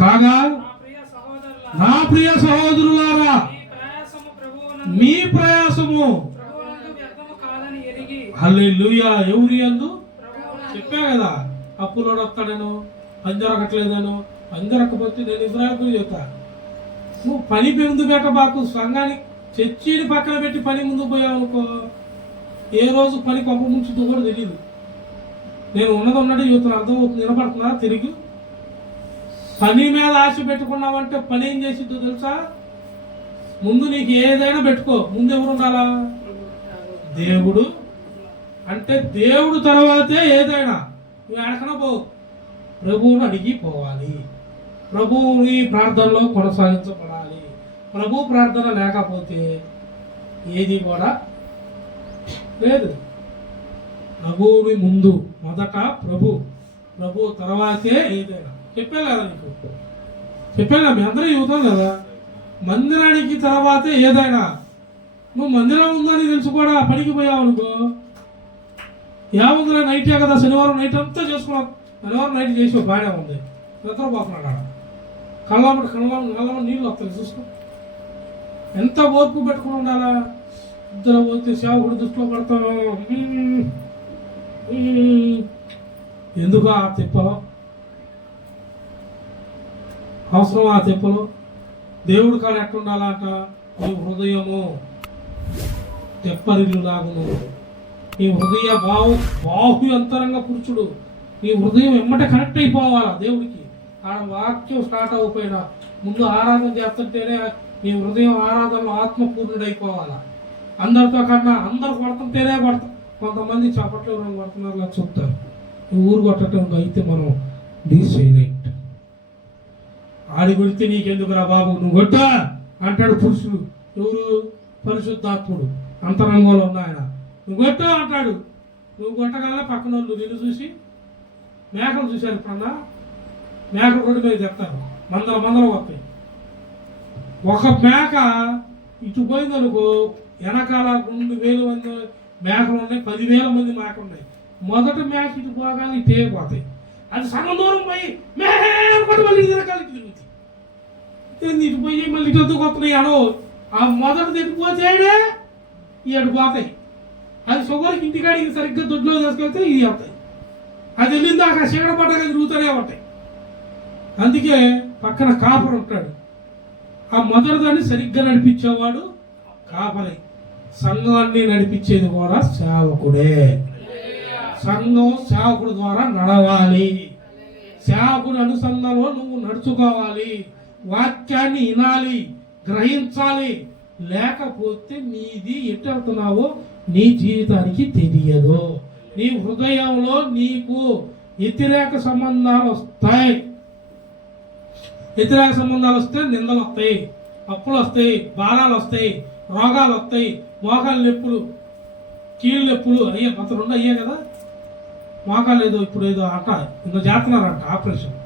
కాగా నా ప్రియ సహోదరులారా, మీ ప్రయాసము హల్లెలూయా ఎవరి యందు? చెప్పా కదా, అప్పులోడు వస్తాడను, పని దొరకట్లేదను. పని దొరకకపోతే నేను ఇజ్రాయెల్ చెప్తా, నువ్వు పని ముందు పెట్టబాకు. సంఘానికి చర్చిని పక్కన పెట్టి పని ముందు పోయావు అనుకో, ఏ రోజు పని కొంప ముంచుతో కూడా తెలియదు. నేను ఉన్నట్టు యువతను అర్థం అవుతుంది, వినపడుతున్నా? తిరిగి పని మీద ఆశ పెట్టుకున్నావంటే పని ఏం చేసిద్దో తెలుసా? ముందు నీకు ఏదైనా పెట్టుకో, ముందు ఎవరు ఉండాలా? దేవుడు. అంటే దేవుడు తర్వాతే ఏదైనా. నువ్వు ఎడకన పో, ప్రభువుని అడిగి పోవాలి, ప్రభువుని ప్రార్థనలో కొనసాగించబడాలి. ప్రభు ప్రార్థన లేకపోతే ఏది కూడా లేదు. ప్రభువుని ముందు మొదట ప్రభు తర్వాతే ఏదైనా. చెప్పాను కదా నీకు, చెప్పాను మీ అందరూ యువతం కదా, మందిరానికి తర్వాతే ఏదైనా. నువ్వు మందిరం ఉందని తెలుసు కూడా పనికి పోయావు అనుకో, ఏముందిరా నైటే కదా, శనివారం నైట్ అంతా చేసుకున్నావు, శనివారం నైట్ చేసి బాగానే ఉంది, నిద్రపోతున్నాడు. కళ్ళ నీళ్ళు వస్తాయి చూసుకో. ఎంత ఓర్పు పెట్టుకుని ఉండాలా? ఇద్దరు పోతే సేవకుడు దృష్టిలో పడతాం. ఎందుకు ఆ తిప్పలో? అవసరం ఆ తిప్పలు? దేవుడు కాడ ఎట్టుండాలంట? నీ హృదయము తెప్పరిల్లు లాగును. నీ హృదయ బాహు అంతరంగ పురుషుడు, నీ హృదయం ఎమ్మటే కనెక్ట్ అయిపోవాలా దేవుడికి. ఆడ వాక్యం స్టార్ట్ అవ్వకపోయినా ముందు ఆరాధన చేస్తుంటేనే నీ హృదయం ఆరాధనలో ఆత్మపూర్ణుడైపోవాలా. అందరితో కన్నా అందరు కొడుతుంటేనే కొడతాం. కొంతమంది చప్పట్లు కొడుతున్నారు ఇలా చెప్తారు. ఊరు కొట్టడం అయితే మనం డీసైలెంట్. ఆడి కొడితే నీకెందుకురా బాబు, నువ్వు కొట్టా అంటాడు పురుషుడు. ఎవరు? పరిశుద్ధాత్ముడు అంతరంగంలో ఉన్న ఆయన. నువ్వు కొట్టు అంటాడు. నువ్వు కొట్టగల పక్కన వాళ్ళు నిన్ను చూసి, మేకలు చూశారు ఎప్పుడన్నా? మేకలు రోడ్డు మీద చెప్తారు, మందలు వస్తాయి. ఒక మేక ఇటు పోయిందనుకో, వెనకాల 2,000 మంది మేకలు ఉన్నాయి, 10,000 మంది మేకలు ఉన్నాయి. మొదట మేక ఇటు పోగానే ఇటే పోతాయి. అది సగం దూరం పోయి మేక మళ్ళీ వెనకాలకి తిరుగుతుంది. ఇటు పోయి మళ్ళీ ఇటు వస్తున్నాయి అనో. ఆ మొదటి ఎటుపోతేనే ఈ అటు పోతాయి. అది షుగర్కి ఇంటికాడికి సరిగ్గా దొడ్లో తీసుకెళ్తే ఇది వస్తాయి. అది వెళ్ళిందాక చీకట పడ్డాక తిరుగుతూనే ఉంటాయి. అందుకే పక్కన కాపరు ఉంటాడు. ఆ మొదటిదాన్ని సరిగ్గా నడిపించేవాడు కాపరి. సంఘాన్ని నడిపించేది కూడా సేవకుడే. సంఘం సేవకుడు ద్వారా నడవాలి. సేవకుడు అనుసంధానంలో నువ్వు నడుచుకోవాలి. వాక్యాన్ని వినాలి, గ్రహించాలి. లేకపోతే నీది ఎటు వెళ్తున్నావో నీ జీవితానికి తెలియదు. నీ హృదయంలో నీకు వ్యతిరేక సంబంధాలు వస్తాయి. వ్యతిరేక సంబంధాలు వస్తే నిందలు వస్తాయి, అప్పులు వస్తాయి, భారాలు వస్తాయి, రోగాలు వస్తాయి, మోకాలు నొప్పులు, కీళ్ళు నొప్పులు. అయ్యే అంత 2 అయ్యే కదా. మోకాలు ఏదో ఇప్పుడు ఏదో అంట ఇంత చేస్తున్నారంట ఆపరేషన్.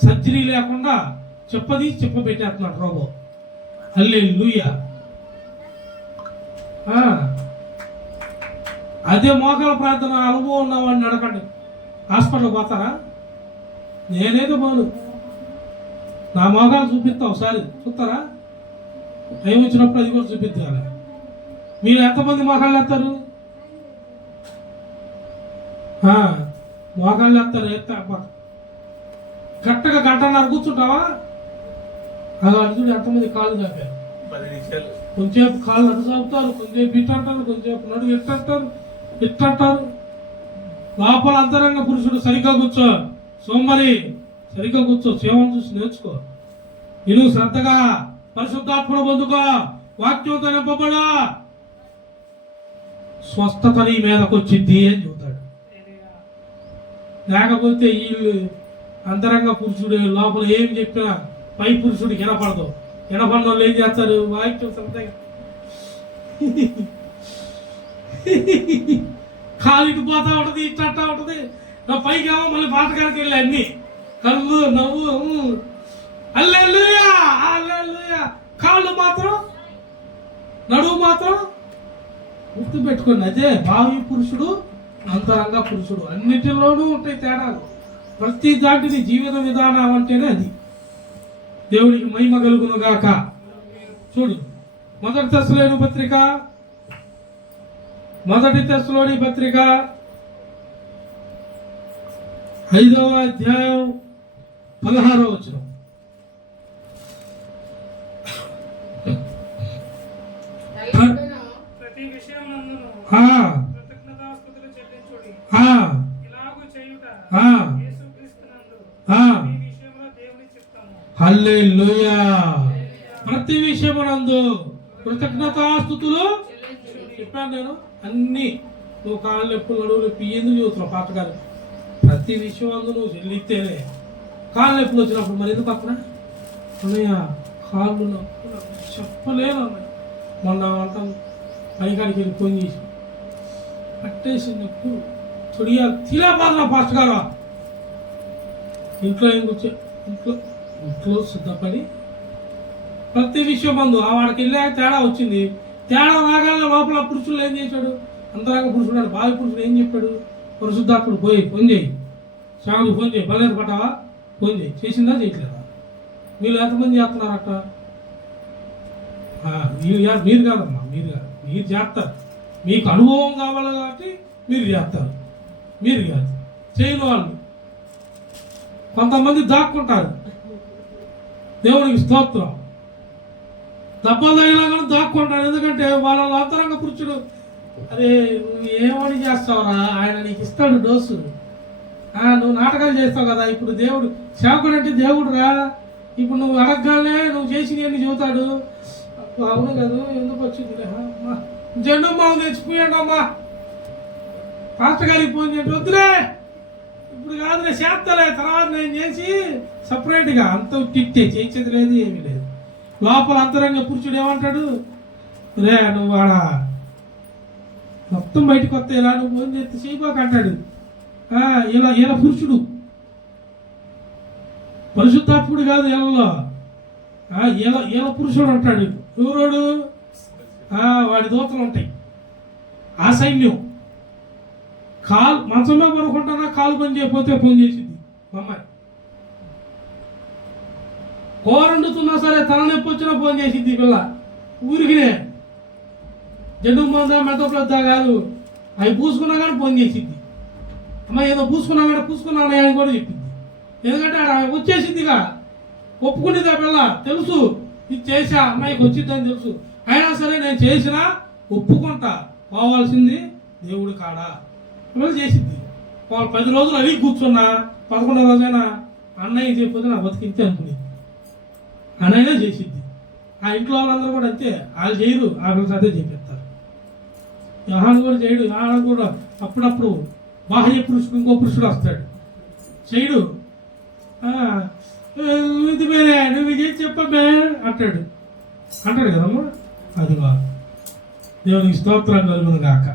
సర్జరీ లేకుండా చెప్పదీసి పెట్టేస్తున్నాడు రోబో. హల్లెలూయా. అదే మోకాల ప్రార్థన అనుభవం ఉన్నవాడిని అడగండి, హాస్పిటల్కి పోతారా? నేనేదో పోను, నా మోకాలు చూపిస్తా ఒకసారి, చూస్తారా? టైం వచ్చినప్పుడు అది కూడా చూపిద్దాను. మీరు ఎంతమంది మోకాళ్ళు ఎత్తారు? మోకాళ్ళు ఎత్తారు. కరెక్ట్గా 1 గంటన్నర కూర్చుంటావా? అది అడుగుడు ఎంతమంది కాళ్ళు కాపారు. 10 నిమిషాలు కొంచెంసేపు కాళ్ళు అటు చాపుతారు, కొంచెంసేపు ఇట్టు అంటారు, కొంచెంసేపు నడుగు ఇట్టంటారు. లోపల అంతరంగ పురుషుడు సరిగ్గా కూర్చో, సోమరి సరిగ్గా కూర్చో, సేవను చూసి నేర్చుకో. నేను శ్రద్ధగా పరిశుద్ధాత్మను పొందుకో, వాక్యంతో నింపబడా, స్వస్థత నీ మీదకి వచ్చింది అని చెబుతాడు. లేకపోతే వీళ్ళు అంతరంగ పురుషుడు లోపల ఏం చెప్పినా పై పురుషుడికి వినపడదు. వినపడిన వాళ్ళు ఏం చేస్తారు? వాక్యం సంథింగ్ కాలికి పోతా ఉంటుంది, ఇట్టా ఉంటుంది. నా పైకి ఏమో మళ్ళీ పాతకాడికి వెళ్ళి అన్ని కళ్ళు నవ్వు అల్లెల్లుయా అల్లెల్లుయా. కాళ్ళు మాత్రం నడువు మాత్రం గుర్తు పెట్టుకోండి. అదే బాహ్య పురుషుడు అంతరంగ పురుషుడు అన్నిటిలోనూ ఉంటాయి తేడాలు. ప్రతి దాంటిని జీవిత విధానం అంటేనే అది. దేవునికి మహిమ కలుగును గాక. చూడు మొదటి తెస్సలోని పత్రిక 5వ అధ్యాయం 16వ వచనం. దైవజనుడు ప్రతి విషయమునందును ఆ, కృతజ్ఞతాస్తుతులు చెల్లించుడి. ఆ, ఇలాగు చేయుట ఆ, యేసుక్రీస్తునందు ఆ. ఈ విషయంలో దేవుని చిత్తము. హల్లెలూయా. ప్రతి విషయమునందు కృతజ్ఞతాస్తుతులు చెప్పాను నేను. అన్ని నువ్వు కాళ్ళు ఎప్పుడు నడువు నొప్పి ఎందుకు చూస్తున్నావు? పాతకాలు ప్రతి విషయం అందు నువ్వు చెల్లిస్తేనే కాళ్ళు ఎప్పుడు వచ్చినప్పుడు మరి ఎందుకు పక్కన అన్నయ్య కాళ్ళు నొప్పులు చెప్పలేను అన్నయ్య. మొన్న అంతా పైకాడికి వెళ్ళి ఫోన్ చేసి పట్టేసి నొప్పు తొడియా తిలాబాద్ పాస్ట్ గారా ఇంట్లో ఏం కూర్చో ఇంట్లో సిద్ధపడి ప్రతి విషయం మందు ఆ వాడికి వెళ్ళాక తేడా వచ్చింది. తేడా రాగానే లోపల పురుషులు ఏం చేశాడు? అంతరంగ పురుషుడు అంటే బావి పురుషుడు ఏం చెప్పాడు? పరిశుద్ధాత్ముడు పోయి ఫోన్ చేయి, సాగు ఫోన్ చేయి, బలేరు పట్టావా ఫోన్ చేయి. చేసిందా చేయట్లేదా? మీరు ఎంతమంది చేస్తున్నారట? మీరు కాదమ్మా, మీరు కాదు, మీరు చేస్తారు. మీకు అనుభవం కావాలి కాబట్టి మీరు చేస్తారు. మీరు కాదు చేయని వాళ్ళు కొంతమంది దాక్కుంటారు. దేవునికి స్తోత్రం. దెబ్బలు తగినా కానీ దాక్కుంటాడు. ఎందుకంటే వాళ్ళ అంతరంగ పురుషుడు అరే నువ్వు ఏమని చేస్తావురా, ఆయన నీకు ఇస్తాడు డోసు. నువ్వు నాటకాలు చేస్తావు కదా. ఇప్పుడు దేవుడు సేవకుడు అంటే దేవుడు రా. ఇప్పుడు నువ్వు అడగగానే నువ్వు చేసినవన్నీ చెబుతాడు. అవును కదా, ఎందుకు వచ్చింది జెండు మావు తెచ్చిపోయాడు అమ్మా. పాస్టర్ గారికి ఫోన్ చేయండి. వద్దులే ఇప్పుడు కాదులే, చేస్తలే తర్వాత నేను చేసి సపరేట్గా అంత టిట్టే చేసేది లేదు, ఏమీ లేదు. లోపల అంతరంగ పురుషుడు ఏమంటాడు? రే నువ్వు ఆడ మొత్తం బయటకు వస్తే ఇలా నువ్వు ఫోన్ చేస్తే చేయబాక అంటాడు. ఇలా పురుషుడు పరిశుద్ధాత్ముడు కాదు. ఇళ్ళలో ఇలా పురుషుడు అంటాడు. ఎవరోడు? వాడి దూతలు ఉంటాయి. ఆ సైన్యం కాలు మంచంలో పడుకుంటున్నా కాలు పని చేయకపోతే ఫోన్ చేసింది మా అమ్మాయి. కూర వండుతున్నా సరే తల నొప్పి వచ్చినా ఫోన్ చేసింది పిల్ల. ఊరికినే జండు మందా మెత్తపడద్దా కాదు, అవి పూసుకున్నా కానీ ఫోన్ చేసింది. అమ్మ ఏదో పూసుకున్నా అని కూడా చెప్పింది. ఎందుకంటే ఆడ వచ్చేసిందిగా, ఒప్పుకునేది ఆ పిల్ల. తెలుసు ఇది చేసా అమ్మాయికి వచ్చిందని తెలుసు. అయినా సరే నేను చేసినా ఒప్పుకుంటా, పోవాల్సింది దేవుడి కాడ పిల్లలు చేసింది. వాళ్ళు 10 రోజులు అడిగి కూర్చున్నా 11వ రోజైనా అన్నయ్య చెప్పితే నా బతికింతే అనుకునేది. అన్నయ్య చేసింది. ఆ ఇంట్లో వాళ్ళందరూ కూడా అంతే, వాళ్ళు చేయరు, ఆ పిల్లలు అదే చెప్పేస్తారు. యోహాను కూడా చేయడు. యోహాను కూడా అప్పుడప్పుడు బాహ్య పురుషుడు ఇంకో పురుషుడు వస్తాడు, చేయడు. ఇది వేరే నువ్వు చేసి చెప్పే అంటాడు కదమ్మా. అది కాదు. దేవునికి స్తోత్రం కలుగును గాక.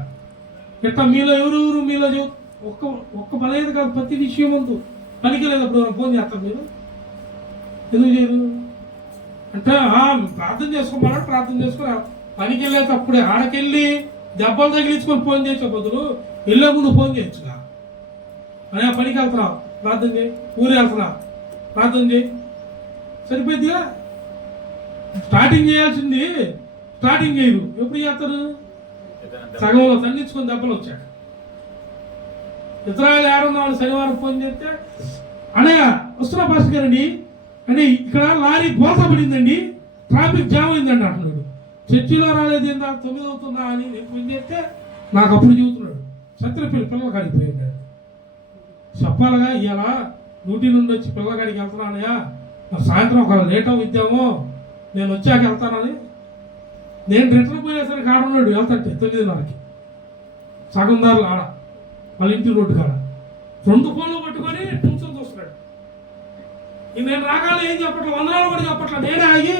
ఎట్లా మీలో ఎవరెవరు మీలో ఒక్క పనేది కాదు, ప్రతి విషయం ముందు పనికి లేదప్పుడు ఫోన్ చేస్తారు. మీరు ఎందుకు చేయరు అంటే ప్రార్థన చేసుకోమన్నాడు, ప్రార్థన చేసుకుని పనికి వెళ్ళేటప్పుడే ఆడకెళ్ళి దెబ్బలు తగిలించుకొని ఫోన్ చేసే బదులు వెళ్ళే ముందు ఫోన్ చేయొచ్చుగా. అనే పనికి వెళ్తున్నావు ప్రార్థన చేయి, ఊరు వెళ్తున్నావు ప్రార్థన చేయి, సరిపోద్దిగా. స్టార్టింగ్ చేయాల్సింది స్టార్టింగ్ చేయరు. ఎప్పుడు చేస్తారు? సగంలో తండించుకొని దెబ్బలు వచ్చాడు. ఇతరాలు ఏడున్నాడు శనివారం ఫోన్ చేస్తే అన్నయ్య వస్తున్నా పాస్టర్ గారండి అంటే ఇక్కడ లారీ బోస పడిందండి, ట్రాఫిక్ జామ్ అయిందండి అంటున్నాడు. చర్చిలో రాలేదు ఏందా 9 అవుతున్నా అని నేను ఫోన్ చేస్తే నాకు అప్పుడు చెబుతున్నాడు సత్యపల్లి పిల్లల కాడికి పోయింది. చెప్పాలగా ఇవాళ డ్యూటీ నుండి వచ్చి పిల్లల కాడికి వెళ్తున్నానయ్యా, మరి సాయంత్రం ఒక లేట్ అవుద్దామో నేను వచ్చాక వెళ్తానని. నేను రిటర్న్ పోయేసరికి ఆడున్నాడు వెళ్తాంటే 9:30కి సగం దారులు ఆడ వాళ్ళ ఇంటి రోడ్డు కాడ. 2 ఫోన్లు పట్టుకొని నిమిషం చూస్తున్నాడు. నేను రాగానే ఏం చెప్పట్లా, వందనాలు కూడా చెప్పట్లా. నేనే ఆగి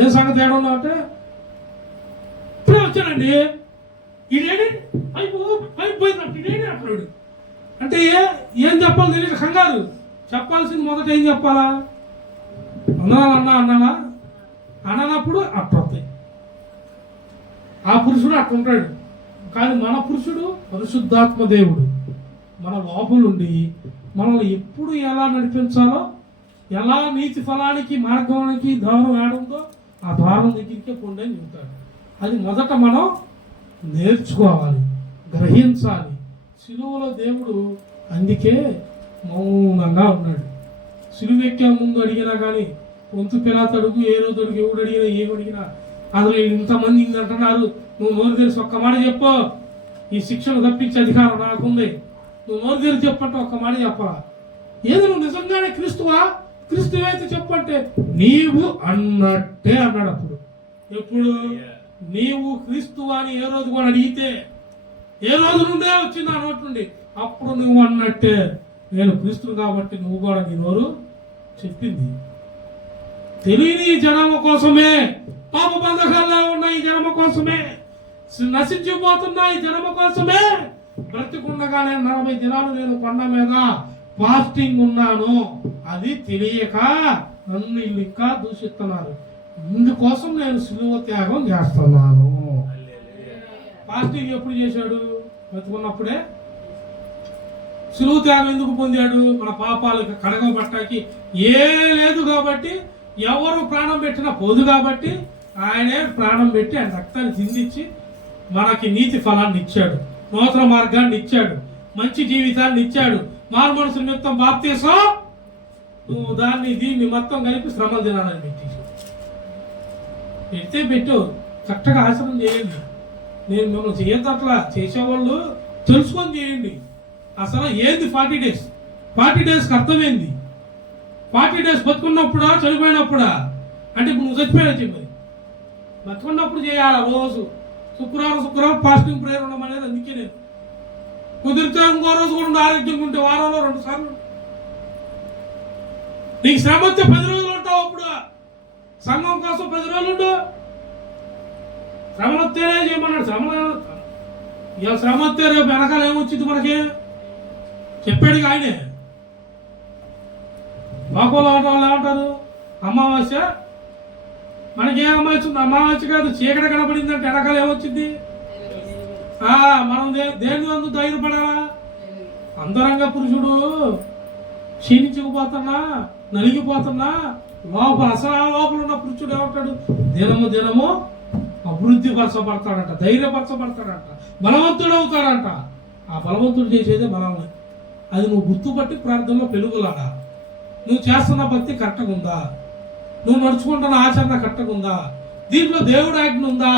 ఏ సంగతి ఏడా ఉన్నావు అంటే ఇప్పుడే వచ్చానండి, ఇదేంటి అయిపోయిందంట, ఇదేంటి అంటున్నాడు. అంటే ఏం చెప్పాలి తెలియదు, కంగారు. చెప్పాల్సింది మొదట ఏం చెప్పాలా, వందనాలు అన్నానా అననప్పుడు అట్లవుతాయి. ఆ పురుషుడు అట్లుంటాడు. కానీ మన పురుషుడు పరిశుద్ధాత్మ దేవుడు మన లోపలుండి మనల్ని ఎప్పుడు ఎలా నడిపించాలో, ఎలా నీతి ఫలానికి మార్గానికి దారం ఏడుందో ఆ దారం దగ్గరికే పొండి అని చెబుతాడు. అది మొదట మనం నేర్చుకోవాలి, గ్రహించాలి. సిలువలో దేవుడు అందుకే మౌనంగా ఉన్నాడు. సిలువ ఎక్కే ముందు అడిగినా కానీ పొంతు పిలాతు అడుగు, ఏ రోజు అడుగు, ఎవడు అడిగినా ఏమి అడిగినా అసలు ఇంతమంది అంటున్నారు, నువ్వు నోరు తెరిచి ఒక్క మాట చెప్పు, ఈ శిక్షను తప్పించే అధికారం నాకుంది, నువ్వు నోరు తెరిచి చెప్పంటే ఒక్క మాట చెప్పరా. ఏది నువ్వు నిజంగానే క్రీస్తువా, క్రీస్తువైతే చెప్పంటే నీవు అన్నట్టే అన్నాడు. అప్పుడు ఎప్పుడు నీవు క్రీస్తువా అని ఏ రోజు కూడా అడిగితే, ఏ రోజు నుండే వచ్చింది ఆ నోటి నుండి, అప్పుడు నువ్వు అన్నట్టే నేను క్రీస్తువు కాబట్టి నువ్వు కూడా నీ నోరు చెప్పింది. తెలియని జనమ కోసమే, పాప బంధకాల్లో ఉన్న ఈ జనమ కోసమే, నశించిపోతున్న ఈ జనమ కోసమే బ్రతికుండగానే 40 దినాలు నేను కొండ మీద ఫాస్టింగ్ ఉన్నాను. అది తెలియక నన్ను వీళ్ళు ఇంకా దూషిస్తున్నారు. ఇందుకోసం నేను సిలువ త్యాగం చేస్తున్నాను. ఫాస్టింగ్ ఎప్పుడు చేశాడు? బ్రతుకున్నప్పుడే. సిలువ త్యాగం ఎందుకు పొందాడు? మన పాపాలకు కడగబట్టాకి ఏ లేదు కాబట్టి, ఎవరు ప్రాణం పెట్టినా పోదు కాబట్టి ఆయనే ప్రాణం పెట్టి ఆయన రక్తాన్ని చిందించి మనకి నీతి ఫలాన్ని ఇచ్చాడు, నూతన మార్గాన్ని ఇచ్చాడు, మంచి జీవితాన్ని ఇచ్చాడు. మారు మనసు నిమిత్తం బాప్తీసం, నువ్వు దాన్ని దీన్ని మొత్తం కలిపి శ్రమలు తినాలని పెడితే పెట్టావు. చక్కగా ఆచరణ చేయండి. నేను మిమ్మల్ని చేయొద్దు, అట్లా చేసేవాళ్ళు తెలుసుకొని చేయండి. అసలు ఏంది 40 days? 40 daysకి అర్థమైంది. 40 days బతుకున్నప్పుడా చనిపోయినప్పుడా? అంటే ఇప్పుడు నువ్వు చచ్చిపోయావు చెప్పి బతుకున్నప్పుడు చేయాలి. రోజు శుక్రవారం ఫాస్టింగ్ ప్రేయర్ ఉండమనేది. అందుకే నేను కుదిరితే ఇంకో రోజు కూడా ఆరోగ్యంగా ఉంటే వారంలో 2 సార్లు. నీకు శ్రమ వస్తే 10 రోజులు ఉంటావు. అప్పుడు సంఘం కోసం 10 రోజులు ఉండు. శ్రమ వస్తేనే చేయమన్నాడు. శ్రమ వస్తే రేపు వెనకాల ఏమొచ్చింది మనకి చెప్పాడు ఆయనే. లోకంలో వాళ్ళు ఏమంటారు? అమావాస్య. మనకి ఏ అమావాస్య ఉంది? అమావాస్య కాదు, చీకటి కనబడిందంటే వెనకాల ఏమొచ్చింది? మనం దేని అందు ధైర్యపడాలా? అంతరంగ పురుషుడు క్షీణించుకుపోతున్నా, నలిగిపోతున్నా, అసలు లోపల ఉన్న పురుషుడు ఏమంటాడు? దినము దినము అభివృద్ధి పరచబడతాడంట, ధైర్యపరచబడతాడంట, బలవంతుడు అవుతాడంట. ఆ బలవంతుడు చేసేదే మనల్ని. అది నువ్వు గుర్తుపట్టి ప్రార్థనలో పెరుగులాడా. నువ్వు చేస్తున్న భక్తి కరెక్ట్గా ఉందా? నువ్వు నడుచుకుంటున్న ఆచరణ కరెక్ట్గా ఉందా? దీంట్లో దేవుడు ఆజ్ఞ ఉందా?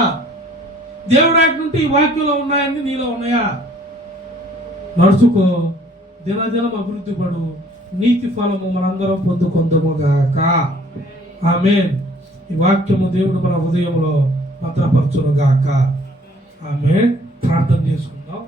దేవుడు ఆజ్ఞ ఉంటే ఈ వాక్యంలో ఉన్నాయని నీలో ఉన్నాయా? నడుచుకో, దినదినం అభివృద్ధి పడు, నీతి ఫలము మనందరం పొందుకొందుముగాక. ఆమేన్. ఈ వాక్యము దేవుడు మన హృదయంలో భద్రపరచునుగాక. ఆమేన్. ప్రార్థన చేసుకుందాం.